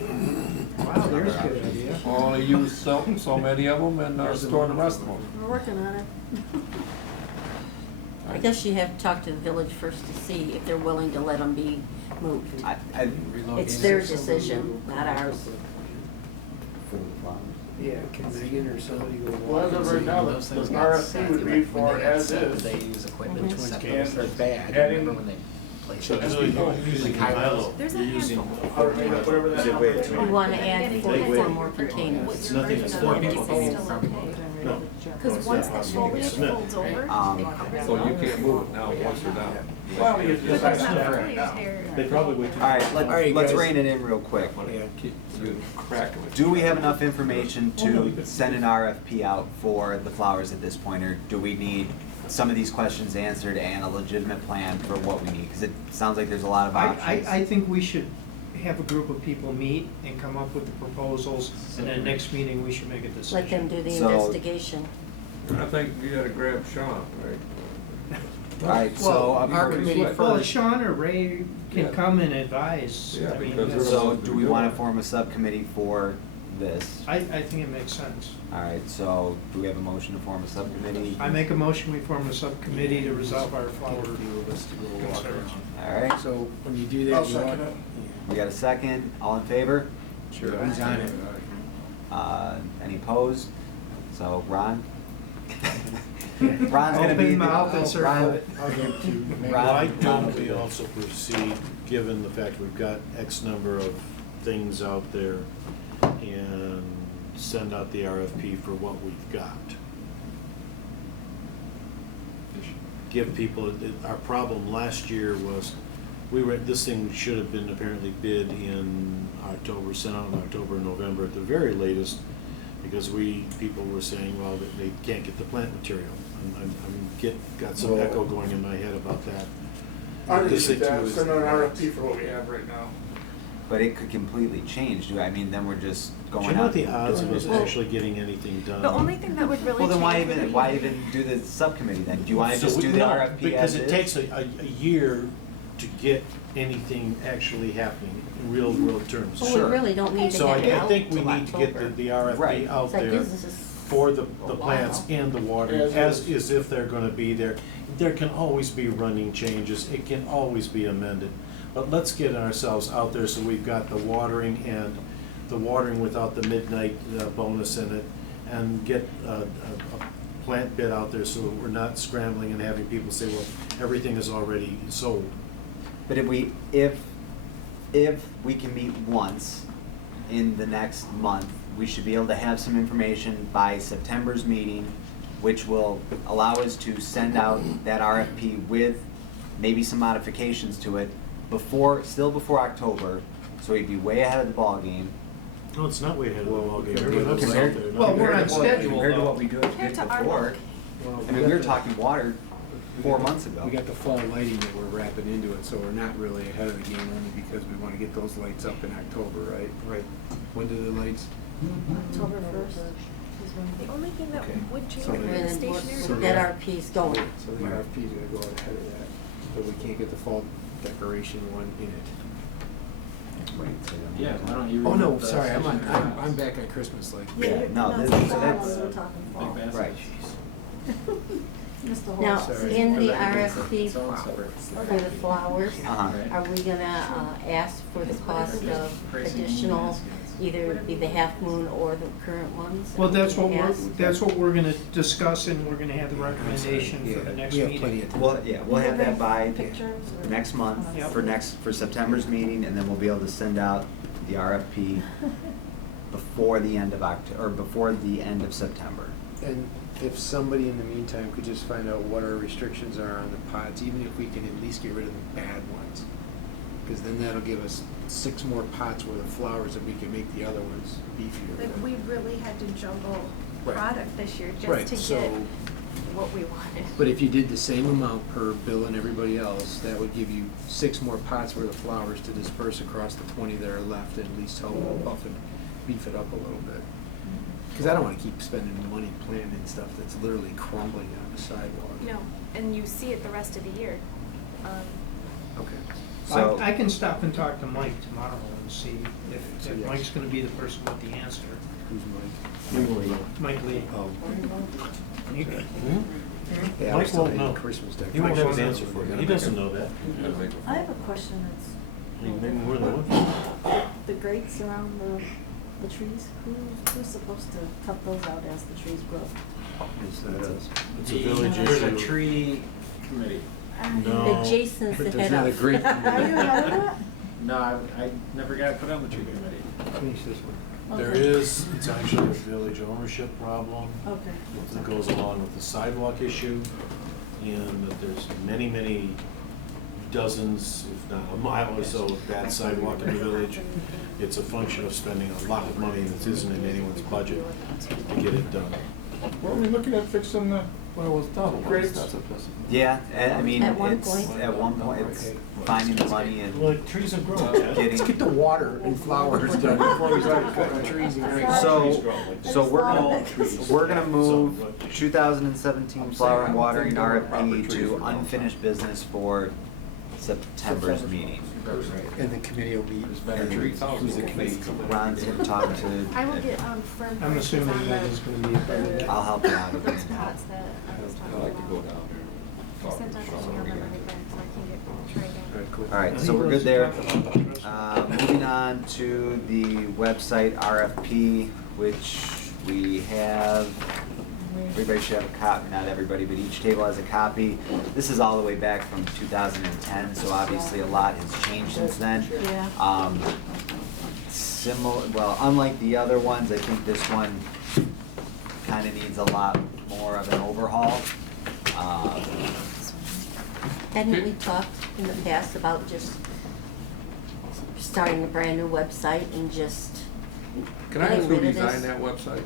Wow, there's a good idea. or only use so many of them and store the rest of them. We're working on it. I guess you have to talk to the village first to see if they're willing to let them be moved. It's their decision, not ours. Yeah, can Megan or somebody go walk? Well, as of right now, the RFP would be for as is. They use equipment Mhm. to set And those, they're bad. adding- Remember when they placed So those? you're really using Milo. There's a You're using handful. Or whatever that number is. We want to add Getting four it. more containers. It's nothing that's What going you're to version be. is still okay. No. Because once that foliage folds over, it Um, covers So it you up. can't move it now once you're down. Well, you But just there's have not to foliage now. there. They probably wait till. All right, All right, let's guys. rein it in real quick. Yeah. You crack them. Do we have enough information to send an RFP out for the flowers at this point, or do we need some of these questions answered and a legitimate plan for what we need? Because it sounds like there's a lot of options. I think we should have a group of people meet and come up with the proposals, and then next meeting, we should make a decision. Let them do the So- investigation. I think you gotta grab Sean, right? All right, so, Well, Our committee Well, first. Sean or Ray Yeah. can come and advise. Yeah, I mean, because that's- so do we want to form a subcommittee for this? I think it makes sense. All right, so do we have a motion to form a subcommittee? I make a motion, we form a subcommittee to resolve our flower Few of us to go walk concerns. around. All right, So when you do that, I'll you second want. it. we got a second, all in favor? Sure. Who's on it? Any opposed? So Ron? Ron's gonna be. Open mouth and circle Ron- it. I'll get to. Why don't we also proceed, given the fact we've got X number of things out there, and send out the RFP for what we've got? Give people, our problem last year was, this thing should have been apparently bid in October, sent out in October, November at the very latest, because people were saying, well, that they can't get the plant material. Got some Well- echo going in my head about that. I This think thing that, too is- send out an RFP for what we have right now. But it could completely change, I mean, then we're just Do going you know out. what the odds of us Well- actually getting anything done? The only thing that would really Well, then why change would even, be- why even do the subcommittee then? Do you wanna So just we- do the no, RFP as Because it is? takes a year to get anything actually happening in real world terms. Well, we really don't need to So have it I out think we till need to get October. the RFP Right. out It's like there this is for the a plants while. and the water, As as if they're gonna be there. There can always be running changes, it can always be amended. But let's get ourselves out there so we've got the watering and the watering without the midnight bonus in it, and get a plant bid out there so that we're not scrambling and having people say, well, everything is already sold. But if we can meet once in the next month, we should be able to have some information by September's meeting, which will allow us to send out that RFP with maybe some modifications to it still before October, so we'd be way ahead of the ballgame. No, it's not way ahead of the ballgame. compared to- compared- Well, we're on Compared to what- schedule, Compared to though. what we did Compared to our before. work. Well, I mean, we were talking water 4 months ago. We got the fall lighting that we're wrapping into it, so we're not really ahead of the game only because we wanna get those lights up in October, right? Right. When do the lights? October 1st. The only thing that Okay. would change So with then- the And stationary. we'll get our piece going. So the RFP's gonna go ahead of that, but we can't get the fall decoration one in it. Yeah, why don't you? Oh, read no, the sorry, I'm section I'm back on Christmas, like. Yeah, no, that's this- the that's- ones we're talking fall. Big Right. Mr. Holt. Now, Sorry. in the It's RFP its own separate. for the flowers, Uh-huh. are we gonna ask for the cost of additional, either it be the Half Moon or the current ones? Well, that's what Ask? we're gonna discuss, and we're gonna have the recommendation for the next We meeting. have plenty of time. Well, yeah, we'll have that by Pictures or- next month Yep. for September's meeting, and then we'll be able to send out the RFP before the end of or before the end of September. And if somebody in the meantime could just find out what our restrictions are on the pots, even if we can at least get rid of the bad ones. Because then that'll give us 6 more pots worth of flowers that we can make the other ones beefier. Like, we really had to juggle Right. product this year Right, just to so- get what we wanted. But if you did the same amount per bill and everybody else, that would give you 6 more pots worth of flowers to disperse across the 20 that are left, and at least help buff and beef it up a little bit. Because I don't want to keep spending money planting stuff that's literally crumbling on the sidewalk. No, and you see it the rest of the year. Okay. So, I can stop and talk to Mike tomorrow and see if So, yes. Mike's gonna be the person with the answer. Who's Mike? Mike Lee. Oh. You- Yeah, I Mike was still won't eating know. Christmas decorations. He won't have his Mike answer for you. He doesn't know that. Gotta make a- I have a question that's, You can make more than one. the grates around the trees, who's supposed to cut those out as the trees grow? Yes, that is. It's a village There's a issue. tree committee. No. The Jason's But the there's head not a of. great Are you ahead of that? No, I never got put on the tree committee. Finish this one. There Okay. is, it's actually a village ownership problem Okay. that goes along with the sidewalk issue, and that there's many, many dozens, if not a mile or so of bad sidewalk in the village. It's a function of spending a lot of money that isn't in anyone's budget to get it done. Weren't we looking at fixing the Well, it was done. grates? yeah, I mean, At one it's, point. at one point, it's finding the money and Well, trees have grown, Ted. Let's get the water and flowers done before we start cutting trees and grapes. So we're gonna move 2017 flower and watering RFP to unfinished business for September's meeting. And the committee will meet. And who's the committee? Ron's gonna talk to, I will get firm I'm prices assuming on that is gonna be a part of that. I'll help you out. those pots that I was I talking like to go about. down there. I talk sent to out the Sean email again. number again, so I can get, try again. Alright, cool. All right, so we're good there. Moving on to the website RFP, which we have, everybody should have a copy, not everybody, but each table has a copy. This is all the way back from 2010, so obviously a lot has changed since then. Yeah. Similar, well, unlike the other ones, I think this one kind of needs a lot more of an overhaul. Hadn't we talked in the past about just starting a brand new website and just Can I ask getting who rid of designed this? that website?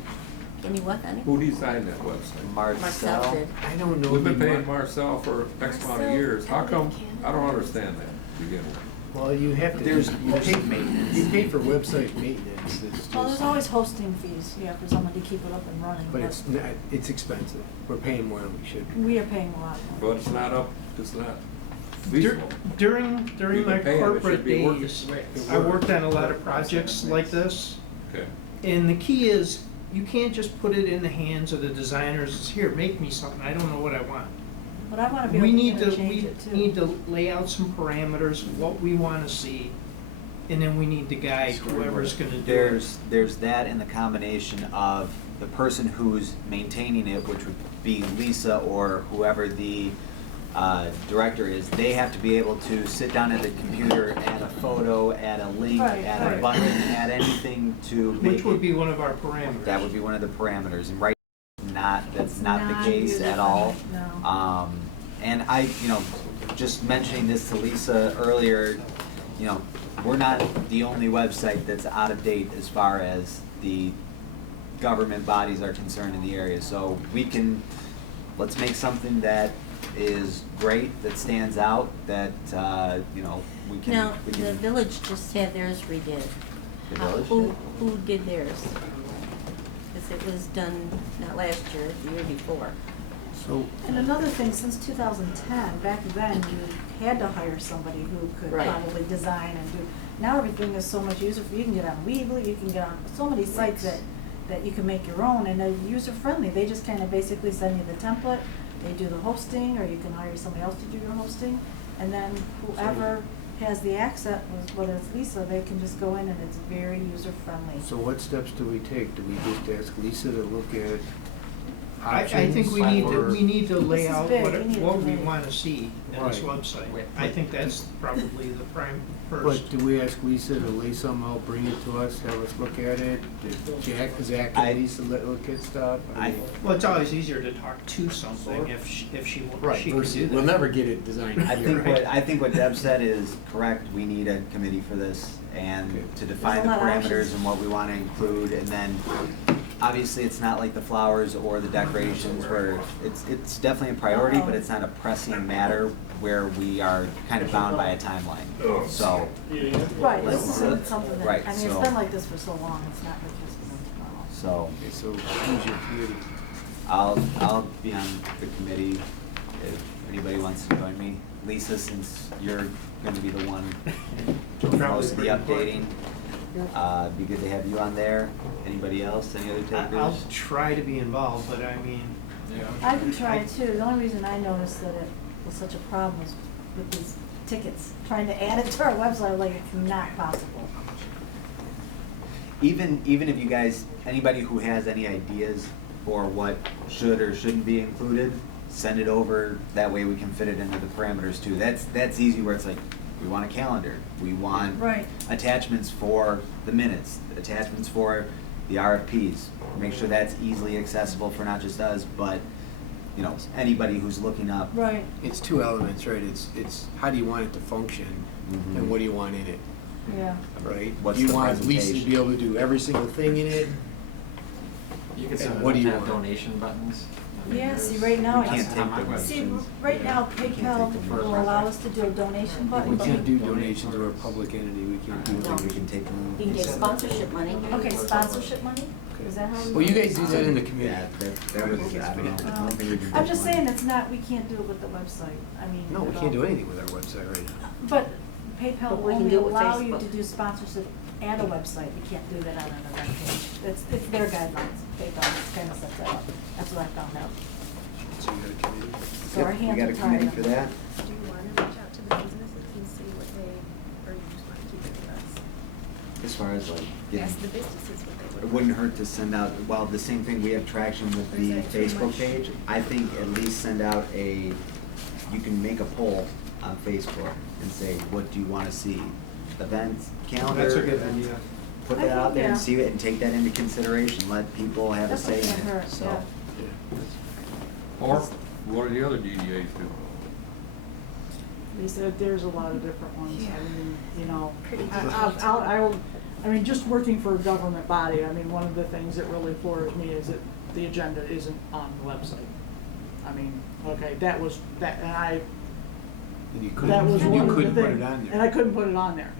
Any what, honey? Who designed that website? Marcel Marcel, did. I don't know. We've been the paying mar- Marcel for X amount of years. How come, I don't understand that to begin with. Well, you have to. There's you pay maintenance. You pay for website maintenance. It's Well, there's just, always hosting fees, yeah, for someone to keep it up and running. but it's not, it's expensive. We're paying more than we should. We are paying a lot more. But it's not up, it's not Dur- feasible. During We've my been paying, it corporate should be working. days, I worked on a lot of projects like this. Okay. And the key is, you can't just put it in the hands of the designers, it's, here, make me something, I don't know what I want. But I wanna be We able need to to, interchange we it too. need to lay out some parameters, what we wanna see, and then we need to guide whoever's gonna do it. there's that in the combination of the person who's maintaining it, which would be Lisa or whoever the director is. They have to be able to sit down at the computer, add a photo, add a link, Right, add a right. button, add anything to make Which would it. be one of our parameters. That would be one of the parameters, and right, that's It's not the case at all. No. And I, just mentioning this to Lisa earlier, we're not the only website that's out of date as far as the government bodies are concerned in the area. So let's make something that is great, that stands out, that, we can. Now, the village just had theirs redid. The village? Who did theirs? Because it was done not last year, the year before. So, And another thing, since 2010, back then, you had to hire somebody who could Right. probably design and do. Now everything is so much user, you can get on Weebly, you can get on so many sites that you can make your own, and they're user-friendly. They just kind of basically send you the template, they do the hosting, or you can hire somebody else to do your hosting, and then whoever has the access, whether it's Lisa, they can just go in and it's very user-friendly. so what steps do we take? Do we just ask Lisa to look at I options? think we need to lay This is out big. what, We need what to we make- wanna see in this Right. website. I think that's probably the prime first. But do we ask Lisa to lay something out, bring it to us, have us look at it? Did Zach and Lisa look at stuff? mean, Well, it's always easier to talk to something if she Right, she can versus, do that. we'll never get it designed. I think what Deb said is correct. We need a committee for this and Okay. to define the There's a lot of parameters options. and what we want to include. And then, obviously, it's not like the flowers or the decorations where it's definitely a priority, but it's not a pressing matter where we are kind of bound by a timeline. So, Right, this isn't something that, Right, I mean, it's so- been like this for so long, it's not like just tomorrow. so Okay, so who's your committee? I'll be on the committee if anybody wants to join me. Lisa, since you're going to be the one doing most of the updating, it'd be good to have you on there. Anybody else? Any other I'll takers? try to be involved, but I mean, I can try too, the only reason I noticed that it was such a problem was with these tickets, trying to add it to our website, like it's not possible. Even if you guys, anybody who has any ideas for what should or shouldn't be included, send it over. That way we can fit it into the parameters too. That's easy where it's like, we want a calendar. We want Right. attachments for the minutes, attachments for the RFPs. Make sure that's easily accessible for not just us, but anybody who's looking up. Right. It's two elements, right? It's how do you want it to function Mhm. and what do you want in it, Yeah. right? What's You the want Lisa to presentation? be able to do every single thing in it? You can And set what do you up want? donation buttons. I mean, Yeah, see, there's- right now, We can't it's, take on my donations. website. see, right now, PayPal will allow us to do a donation button. We but can't do donations to a public entity, we can't do We things. can take them. You can get sponsorship money. Okay, sponsorship money? Is that how we? Well, you guys do that in the committee. Yeah, that was, I don't know. I don't think we can. I'm just saying, it's not, we can't do it with the website, I mean. No, we at can't do all. anything with our website right now. But PayPal But will we can only do it with allow you Facebook. to do sponsorship and a website, you can't do that on an event page. It's their guidelines, PayPal kind of sets that up, that's what I found out. So you got a committee? So our Yep, we hands got are a tied. committee for that. Do you wanna reach out to the businesses and see what they, or you just wanna keep it with us? As far as like getting. Ask the businesses what they would. It wouldn't hurt to send out, well, the same thing, we have traction with Or is the that too Facebook much? page. I think at least send out you can make a poll on Facebook and say, what do you want to see? Events, calendar. that's a good idea. Put I that out think, there and yeah. see it and take that into consideration. Let people have a Definitely say can't in it, hurt, so. yeah. Or what do the other DDAs do? There's a lot of different ones, Yeah. I mean, you know, Pretty I mean, just working for a government body, I mean, one of the things that really floors me is that the agenda isn't on the website. I mean, okay, that, and And you that was one of the couldn't put things. it on there. And I couldn't put it on there,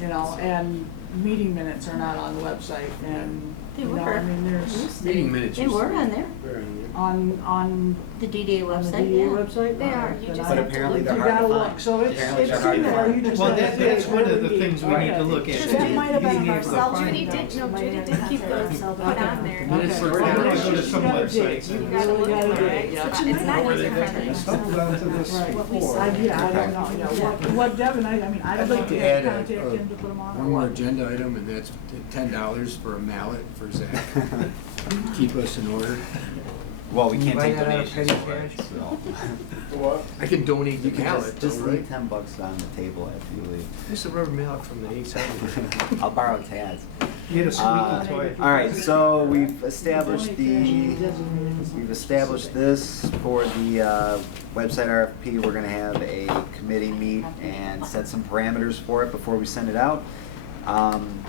you know, and meeting minutes are not on the website, and, They you know, were. I mean, there's, Meeting minutes. They used to were be- on there, They're on there. on the DDA on the website, DDA yeah. website? They are, you Then just I- But apparently You they're hard to gotta find. look, so it's Apparently in they're hard to there, find. you just Well, gotta that's say, one of where the we things we need to look at. That might have been Being our able to cell find Judy phone did, notes. no, We might Judy have did to keep have those cell put phone on notes. there. Minutes Okay. are We're gonna down. have to go to some You gotta dig. websites You and- really Look gotta for dig, it. yeah. It's not user friendly. Stumbled onto this Right. before. I don't know, yeah, what Deb and I mean, I'd I'd like like to to add contact him to put them on. one more agenda item, and that's $10 for a mallet for Zach. Keep us in order. Well, we Can you can't buy take that out of donations petty for it, cash? so. What? I can donate the You can mallet, just though, leave right? $10 on the table after you leave. Just a rubber mallet from the 870. I'll borrow Tad's. Get a squeaky toy. All right, so we've established this for the website RFP. We're gonna have a committee meet and set some parameters for it before we send it out.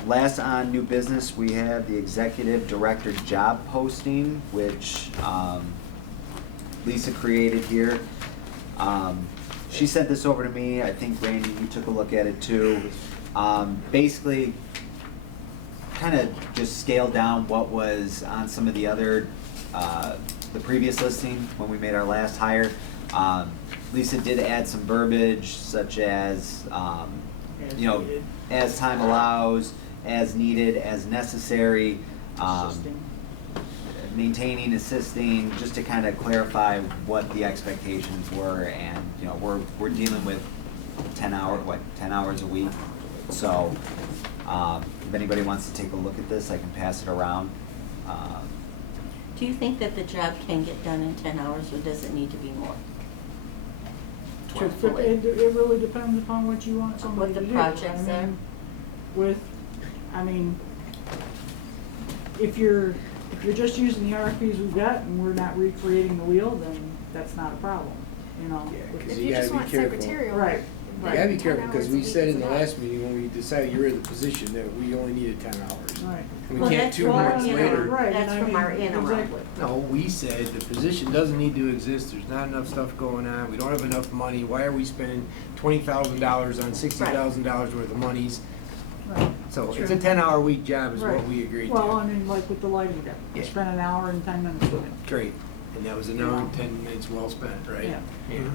Last on new business, we have the executive director job posting, which Lisa created here. She sent this over to me. I think Randy, you took a look at it too. Basically, kind of just scaled down what was on some of the other the previous listing, when we made our last hire. Lisa did add some verbiage such as, As you know, needed. as time allows, as needed, as necessary, Assisting. maintaining, assisting, just to kind of clarify what the expectations were. And, you know, we're dealing with 10 hours a week. So, if anybody wants to take a look at this, I can pass it around. Do you think that the job can get done in 10 hours, or does it need to be more? Truthfully. It really depends upon what you want somebody What to the do. projects I are. mean, if you're just using the RFPs we've got and we're not recreating the wheel, then that's not a problem, you know. Yeah, 'cause If you you gotta just be want careful. secretarial. Right, You right. gotta be 10 careful, because hours a we week said is in the enough. last meeting, when we decided you were the position, that we only needed 10 hours. Right. And Well, we can't that's 2 from our months interim. later. Right, That's and I from our mean, interim. exactly. No, we said the position doesn't need to exist, there's not enough stuff going on, we don't have enough money, why are we spending $20,000 on $60,000 worth of monies? Right. So it's Sure. a 10-hour week job is what Right. we agreed Well, I to. mean, like with the lighting deck, we Yeah. spent an hour and 10 minutes with it. Great, and that was an hour and 10 minutes well spent, right? Yeah. Yeah. You know,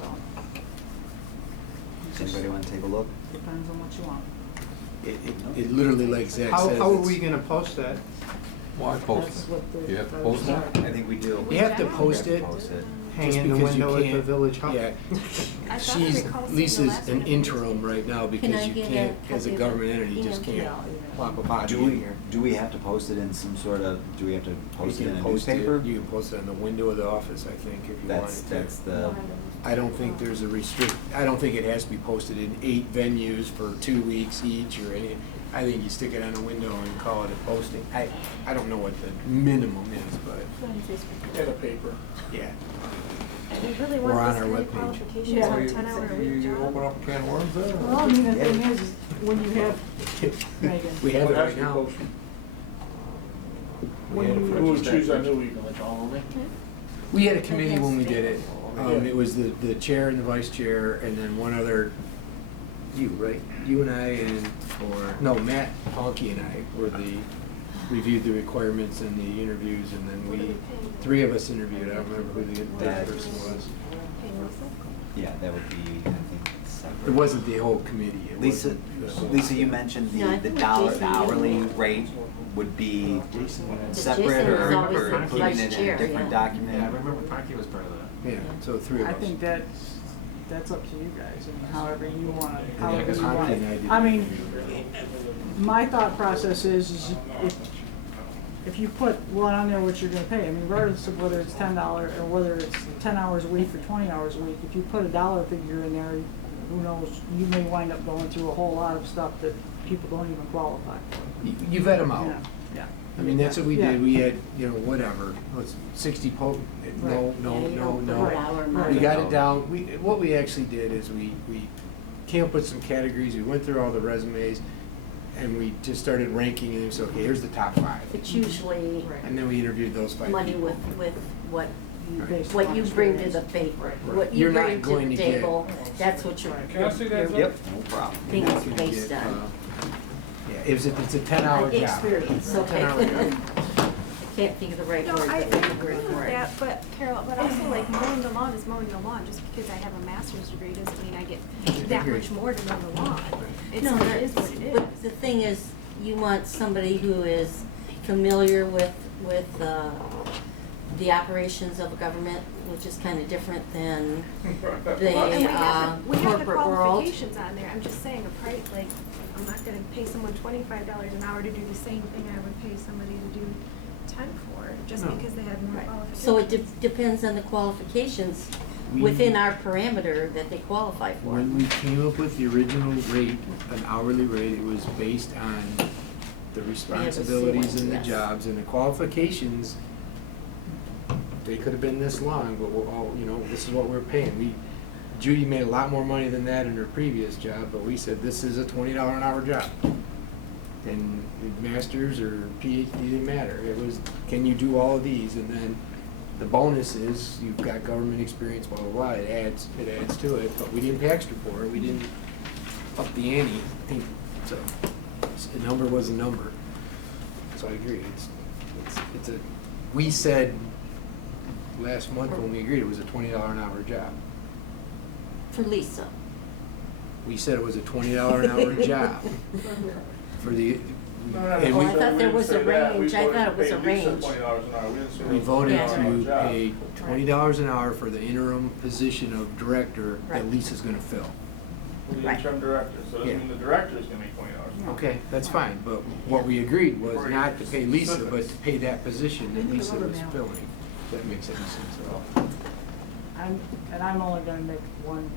so. It just Anybody want to take a look? depends on what you want. It literally, like Zach How says. are it's- we gonna post that? Why post That's it? what the. You have to post that? I think we do. You have to post it. Post it. Hang Just in the because you window at the can't- village hall? Yeah. I thought I She's, recall seeing the Lisa's last an one. interim right now Can because I you get a can't, as a copy of government the entity, you just email? can't plop a body Do in we, here. do we have to post it in some sort of, do we have to post it You in can a post it, newspaper? you can post it on the window of the office, I think, if you That's, wanted that's to. the, I don't think there's a I don't think it has to be posted in 8 venues for 2 weeks each or any. I think you stick it on a window and call it a posting. I don't know what the minimum is, but And a paper. yeah. We really We're on want this our kind of webpage. qualifications Yeah. for a 10-hour-a-week You open job. up a can of worms there? Well, I mean, the thing is, when you have, Megan, We have it Well, right that's the now. motion. when you. Who would choose on who we can We had a committee when we did it. Yeah. It was the chair and the vice chair, and then one other, you, right? You and I no, Matt Honky and I were reviewed the requirements and the interviews, and then 3 of us interviewed. I don't remember who the third person was. yeah, that would be, I think, separate. It wasn't the whole committee. It Lisa, wasn't the whole- Lisa, you mentioned No, I the think dollar, Jason the hourly did. rate would be separate, Jason or is always or the including vice it in chair, a different yeah. document? Yeah, I remember Parky was part of that. Yeah, so 3 of us. I think that's up to you guys, and however you want, Yeah, however 'cause you Honky want. and I did. I mean, my thought process is if you put one on there, what you're gonna pay, I mean, regardless of whether it's $10 or whether it's 10 hours a week or 20 hours a week, if you put a dollar figure in there, who knows, you may wind up going through a whole lot of stuff that people don't even qualify for. You vet them out. Yeah. I mean, that's what we Yeah. did. We had, whatever, let's 60 no, Right. no, Yeah, you no, don't no. put hour Right. money. We got it down. What we actually did is we came up with some categories. We went through all the resumes, and we just started ranking and said, okay, here's the top 5. It's usually And then we interviewed those 5 money people. with what you, Right. Based what on you bring to experience. the paper. Right. What you You're not bring to going the to get- table, that's what you're, Can I see that, your Zach? Yep, no problem. thing You're is not gonna based get, on. Yeah, it's a 10-hour job. Experience, okay. 10-hour job. I can't think of the right No, word, I but agree I'm with for it. that, but Carol, but also like mowing the lawn is mowing the lawn. Just because I have a master's degree doesn't mean I get paid that agree. much more to mow the lawn. It's, No, it is what it is. but the thing is, you want somebody who is familiar with the operations of a government, which is kind of different than the Well, and we have the corporate world. qualifications on there. I'm just saying a price, like, I'm not gonna pay someone $25 an hour to do the same thing I would pay somebody to do 10 for, just No. because they have more qualifications. So it depends on the qualifications We- within our parameter that they qualify for. When we came up with the original rate, an hourly rate, it was based on the responsibilities and the yes. jobs and the qualifications. They could have been this long, but we're all, this is what we're paying. Judy made a lot more money than that in her previous job, but we said this is a $20 an hour job. And masters or PhD didn't matter. It was, can you do all of these? And then the bonus is you've got government experience, blah, blah, blah. It adds to it, but we didn't pay extra for it. We didn't up the ante. So a number was a number. So I agree. We said last month when we agreed, it was a $20 an hour job. For Lisa. We said it was a $20 an hour job for the, No, and Oh, we, I thought there was a range. I thought it was a range. $20 an hour, we didn't say. we voted Yeah. to pay $20 an hour for the interim position of director Right. that Lisa's gonna fill. For the Right. interim director, so it Yeah. doesn't mean the director's gonna make $20 an hour. Okay, that's fine, but what we agreed was not to pay Lisa, but to pay that position that Lisa was filling. If that makes any sense at all. I'm only gonna make one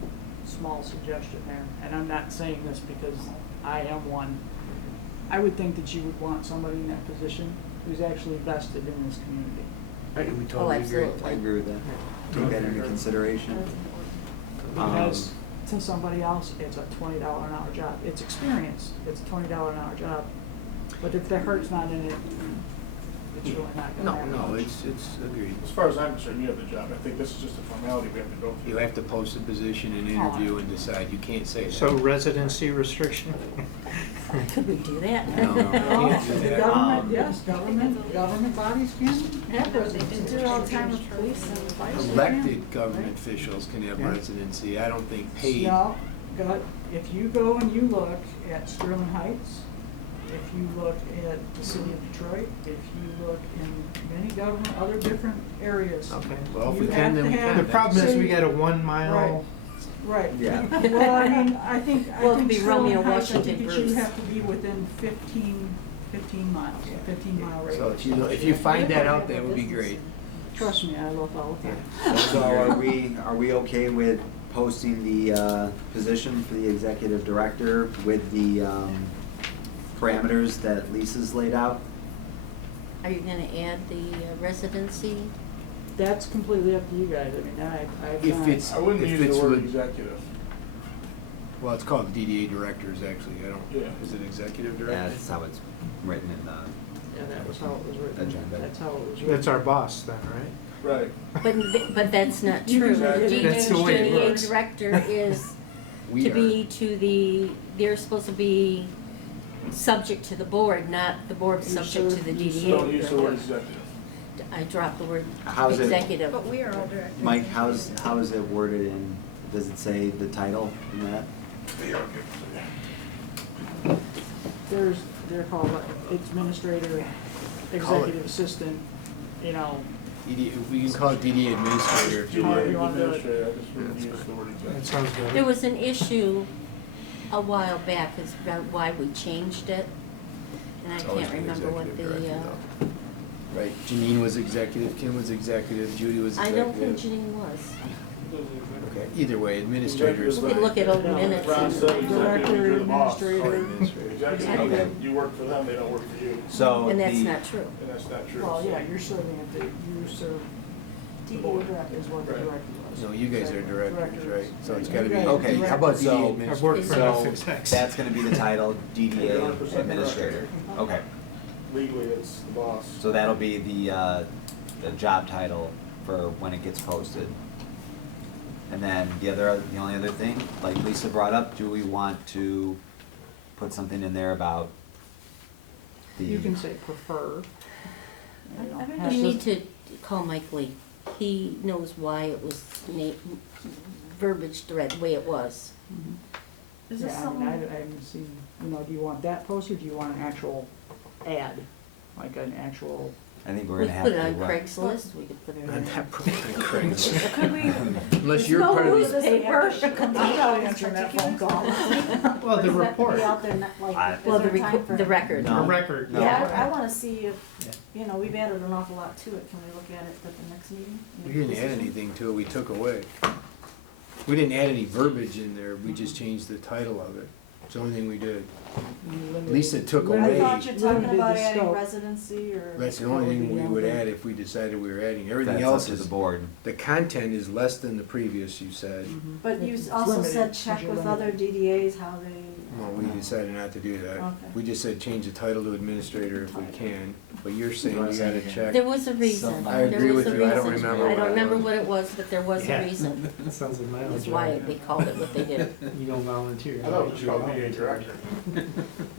small suggestion there, and I'm not saying this because I am one. I would think that you would want somebody in that position who's actually vested in this community. We Oh, totally agree. absolutely. I agree with that. Take that into consideration. Because to somebody else, it's a $20 an hour job. It's experience, it's a $20 an hour job. But if the heart's not in it, it's really not gonna No, happen. no, it's agreed. As far as I'm concerned, you have the job. I think this is just a formality we have to go through. You have to post a position and interview and decide. You can't say that. So residency restriction? Could we do that? No, you can't do The that. government, yes, government bodies can have They residency. do it all the time with police and fire. Elected government officials can have Yeah. residency. I don't think paid. No, if you go and you look at Sterling Heights, if you look at the city of Detroit, if you look in many government, other different areas. Okay, well, if we You can, have then to we have- can. The problem is we got a Right. 1 mile, Right. Yeah. Well, I mean, I think Well, it'd be Sterling Romeo, Heights, I Washington, think it should Bruce. have to be within 15 miles, 15-mile radius. So if you find that out, that would be great. Trust me, I look all the time. So are we okay with posting the position for the executive director with the parameters that Lisa's laid out? Are you gonna add the residency? That's completely up to you guys. I mean, I've If not- it's, I wouldn't if use it's the word with, executive. well, it's called DDA directors, actually. I don't, Yeah. is it executive director? That's how it's written in the. Yeah, that was how it was written. Agenda. That's how it was written. that's our boss then, right? Right. But that's not You true. can- The That's the way it DDA works. director is We to are. be they're supposed to be subject to the board, not the board subject to the You don't use the word DDA. executive. I dropped the word How's it- executive. But we are all directors. Mike, how is it worded in, does it say the title in that? They're called administrator, executive assistant, you know. We can call it DDA administrator if you However want. you want to do it. Administrator, I just wouldn't use the word That executive. sounds good. There was an issue a while back as about why we changed it, and I It's always can't been remember what executive the, director, though. Right, Janine was executive, Kim was executive, Judy was I executive. don't think Janine was. Okay, either way, administrators. We could look at old No. minutes. Ron and- said executive, Director, you're the boss. administrator. Administrator. Executive, you work for them, they don't work for you, So And that's the- not true. and that's not true. Well, so- yeah, you're serving at the, you serve, the DDA board director. is what the Right. director was. No, you guys are directors, right? So it's gotta be, You guys are Okay, how about so- DDA I've administrator? worked for enough So execs. that's gonna be the title, DDA 100% administrator. Okay, Legally, it's the boss. so that'll be the job title for when it gets posted. And then the only other thing, like Lisa brought up, do we want to put something in there about the? You can say prefer. You know, has You to- need to call Mike Lee. He knows why it was verbiage the way it was. Is this Yeah, I mean, something? I haven't seen, you know, do you want that posted, or do you want an actual ad? Like an actual, I think we're We gonna have could to. put it on Craigslist, we could put it On on. that Craigslist. Could we? Unless you're part of Does the, this paper come I'll out answer in that phone particular? call. Well, the Does that report. be out there, like, I- is Well, there time for? the record. No. A record. No. Yeah, I wanna see if, you know, we've added an awful lot to it, can we look at it at the next meeting? we didn't add anything to it, we took away. We didn't add any verbiage in there, we just changed the title of it. It's the only thing we did. Lisa took I away. thought you're talking Limited about the adding scope. residency or. That's the only thing we would add if we decided we were adding. Everything That's else up to is, the board. the content is less than the previous, you said. But you It's also limited, said since check you're with limited. other DDAs how they. Well, we decided not to do that. Okay. We just said change the title to administrator if we can, but you're saying you gotta check. There was a reason. I agree There was with a you. I don't reason. remember I what don't it remember was. what it was, but there was a Yeah. reason. That sounds like my own That's job. why they called it what they did. Mm-hmm. You don't volunteer. I thought it was called DDA director.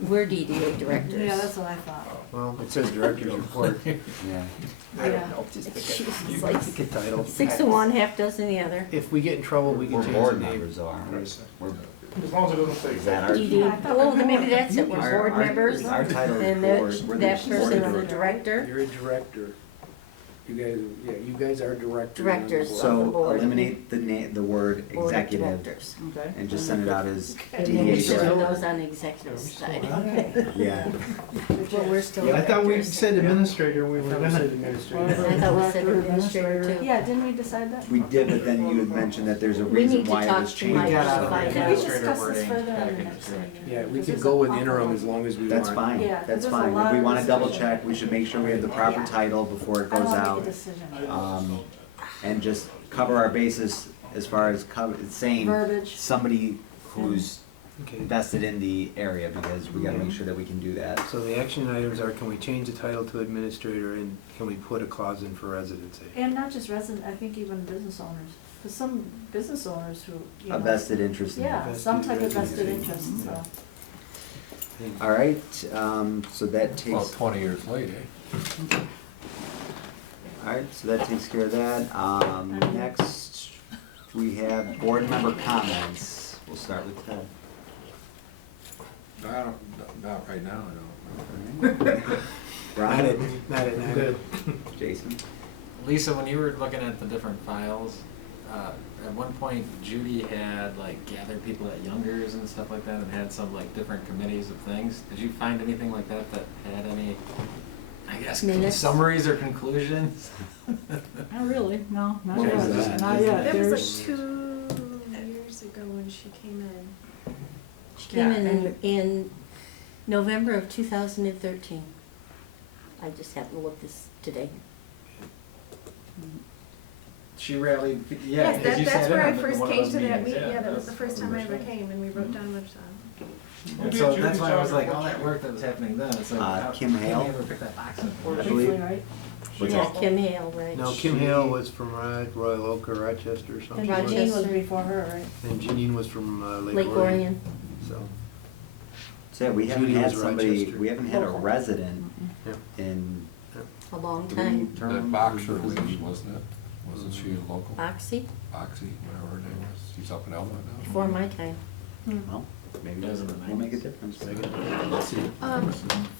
We're DDA directors. Yeah, that's what I thought. Well, it says director's report. Yeah. I Yeah. don't know, just It's pick like a, pick a title. 6 of one, half dozen the other. If we get in trouble, we can We're change board the name. members though, aren't we? We're, As long as it doesn't say. is that our? DDA, well, then maybe that's it, we're Our- board our- members. Our title is And board. that, We're the that board person of is the director. You're a director. You guys, yeah, you guys are directors. on the Directors. board. So board. eliminate the word Board of executive directors. Okay. and just send it out as And DDA make sure director. those on the executive side. Okay. Yeah. Well, we're still I thought we directors. said administrator, we I were thought we said gonna. administrator. I thought we said Director, administrator too. Yeah, didn't we decide that? We did, but then you had mentioned that there's a We reason need to why it talk was to changed. Mike got out of to the find Can we out. administrator discuss this wording further back in in the next director. meeting? Yeah, we Because could there's go an with awful interim lot. as long as we want. That's fine, Yeah, 'cause that's there's a fine. lot If we of wanna double discussion. check, we should make sure we have the proper Yeah. title before it I goes don't out. make a decision. And just cover our bases as far as saying Verbiage. somebody who's Okay. vested in the area, because we gotta make sure that we can do that. So the action items are, can we change the title to administrator, and can we put a clause in for residency? And not just resident, I think even business owners, because some business owners who, you know. A vested interest in it. Yeah, some type of vested Vested interest, so. All right, so that About takes, 20 years late, eh? all right, so that takes care of that. Next, we have board member comments. We'll start with Ted. Not right now, All right. Not Ron? at, not at night. Good. Jason? Lisa, when you were looking at the different files, at one point Judy had like gathered people at Youngers and stuff like that and had some like different committees of things. Did you find anything like that that had any, I guess, Minutes? summaries or conclusions? Not really, no, not What yet, was that? not yet. That was There's- like 2 years ago when she came in. She came Yeah, in and- in November of 2013. I just happened to look this today. She rallied, yeah, Yes, because you that's sat in where I on first one of came those to that meetings, meeting, yeah, that was the that's first time I ever original. came, and we wrote down which, And so that's why I was like, all that work that was happening then, it's like, how Kim can Hale? we ever pick that box up? I Briefly, believe- right? What's Yeah, that? Kim Hale, right. No, Kim Hale was from Royal Oak or Rochester or something. And Rochester. Jean was before her, right? And Janine was from Lake Orion. So, So yeah, we haven't Judy had was somebody, Rochester. we haven't had a Local. resident yeah. in A long 3 time. terms. That boxer lady, wasn't it? Wasn't she a local? Oxy, Oxy, whatever her name was. She's up in Elma now. before my time. Well, maybe we'll make a difference. Let's see.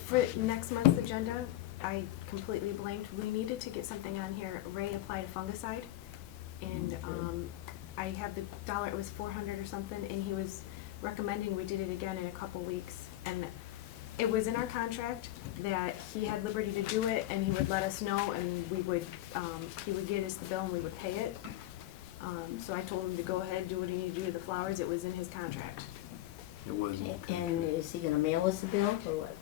For next month's agenda, I completely blanked. We needed to get something on here. Ray applied fungicide, and I have the dollar. It was 400 or something, and he was recommending we did it again in a couple weeks. And it was in our contract that he had liberty to do it, and he would let us know, and we would he would get us the bill, and we would pay it. So I told him to go ahead, do what he needed to do to the flowers. It was in his contract. It wasn't. And is he gonna mail us a bill or what?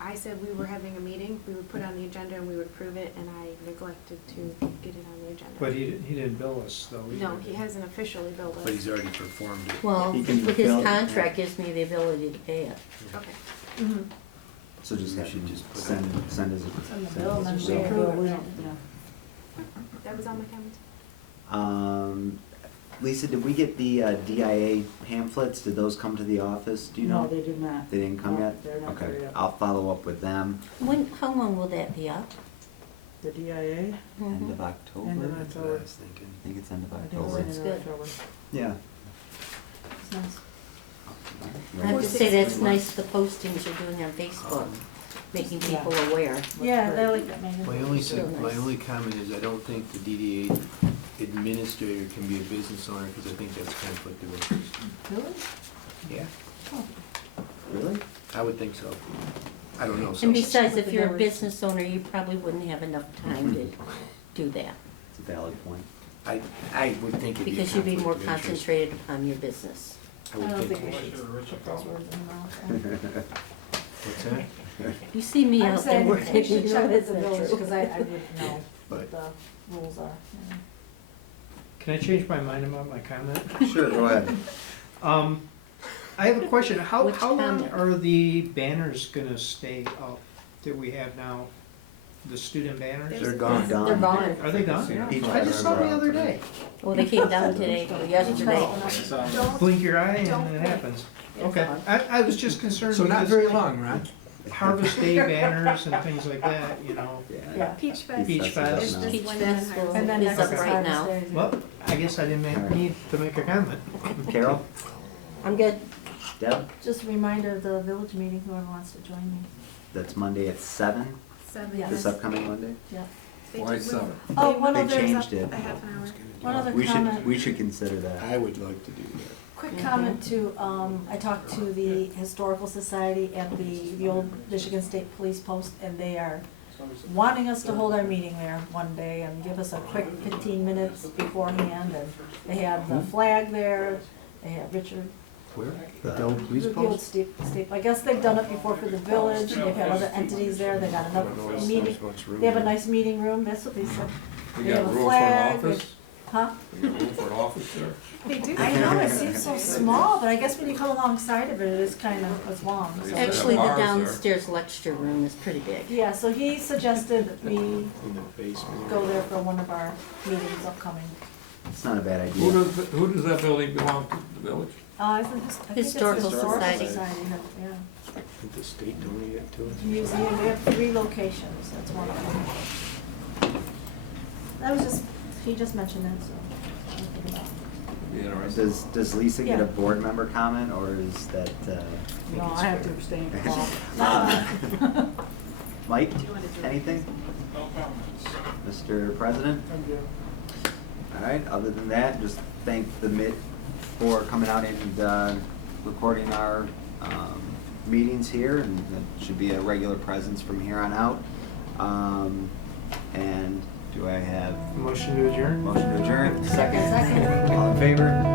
I said we were having a meeting, we would put it on the agenda and we would approve it, and I neglected to get it on the agenda. But he didn't bill us though. No, either. he hasn't officially billed But he's us. already performed it. Well, He can with his fulfill- contract gives me the ability to pay it. Okay. So just We have should to just put send it- send his. Send the send bill and then his we bill. approve it, we don't, yeah. That was all my comments. Lisa, did we get the DIA pamphlets? Did those come to the office? Do you know? No, they did not. They didn't come No, yet? they're not there Okay, yet. I'll follow up with them. How long will that be up? The DIA, End Mhm. of October? End of That's what I was thinking. I think it's end of I think October. it's That's in good. October. Yeah. It's nice. I have to say, that's nice, the postings you're doing on Facebook, making people aware. Yeah, they like that, Megan. My only, Real my nice. only comment is I don't think the DDA administrator can be a business owner, because I think that's conflict of interest. Really? Yeah. Oh. Really? I would think so. I don't know. so- And besides, if With the you're a hours. business owner, you probably wouldn't have enough time to do that, It's a valid point. I would think it'd be a because you'd be more conflict of interest. concentrated upon your business. I I would don't think. think we should put those words in the mouth. What's that? You see me I'm out there saying we working, you should know check with that's the not village, true. because I didn't know But- what the rules are. you know. Can I change my mind about my comment? Sure, go ahead. I have a question. How Which long comment? are the banners gonna stay up that we have now? the student banners? They're gone. They're gone. Are they gone? Peach I just saw the other day. Well, they came down today, or yesterday. Don't, Blink your eye and Don't it blink. happens. Okay, I was just concerned So not because very long, Ron. Harvest Day banners and things like that, you know. Yeah. Peach Fest. Peach Fest. Is this Peach one Fest in will- And then Is next up is right Harvest now. Days. Well, I guess I didn't need to make a comment. Carol? I'm good. Deb? Just a reminder of the village meeting, whoever wants to join me. That's Monday at 7, Seven. Yeah. this upcoming Monday? Yeah. They Why did- 7? Oh, one They other, changed it. A half an hour. one other We comment. should consider that. I would like to do that. Quick comment to, I talked to the Historical Society at the old Michigan State Police Post, and they are wanting us to hold our meeting there one day and give us a quick 15 minutes beforehand, and they have the flag there, they have Richard, Where? The old police the old post? state, I guess they've done it before for the village, they've had other entities there, they got enough meeting, they have a nice meeting room, that's what they said. You They got have a room for flag, an they- office? Huh? You got room for an office there? They do. I know, it seems so small, but I guess when you come alongside of it, it is kind of, it's long, so. Actually, the bars there. downstairs lecture room is pretty big. Yeah, so he suggested that we In the basement. go there for one of our meetings upcoming. It's not a bad Who idea. does that building belong to, the village? I think it's the Historical Historical Society. Society, yeah. Did the state donate it to us? Museum, we have 3 locations, that's one of them. That was just, he just mentioned that, so. I'll think about it. Be interesting. Does Lisa get a Yeah. board member comment, or is that, No, I have to abstain from all. Mike, anything? No comments. Mr. President? All right, other than that, just thank the MIT for coming out and recording our meetings here, and that should be a regular presence from here on out. And do I have Motion to adjourn? motion to adjourn? Second. All in favor?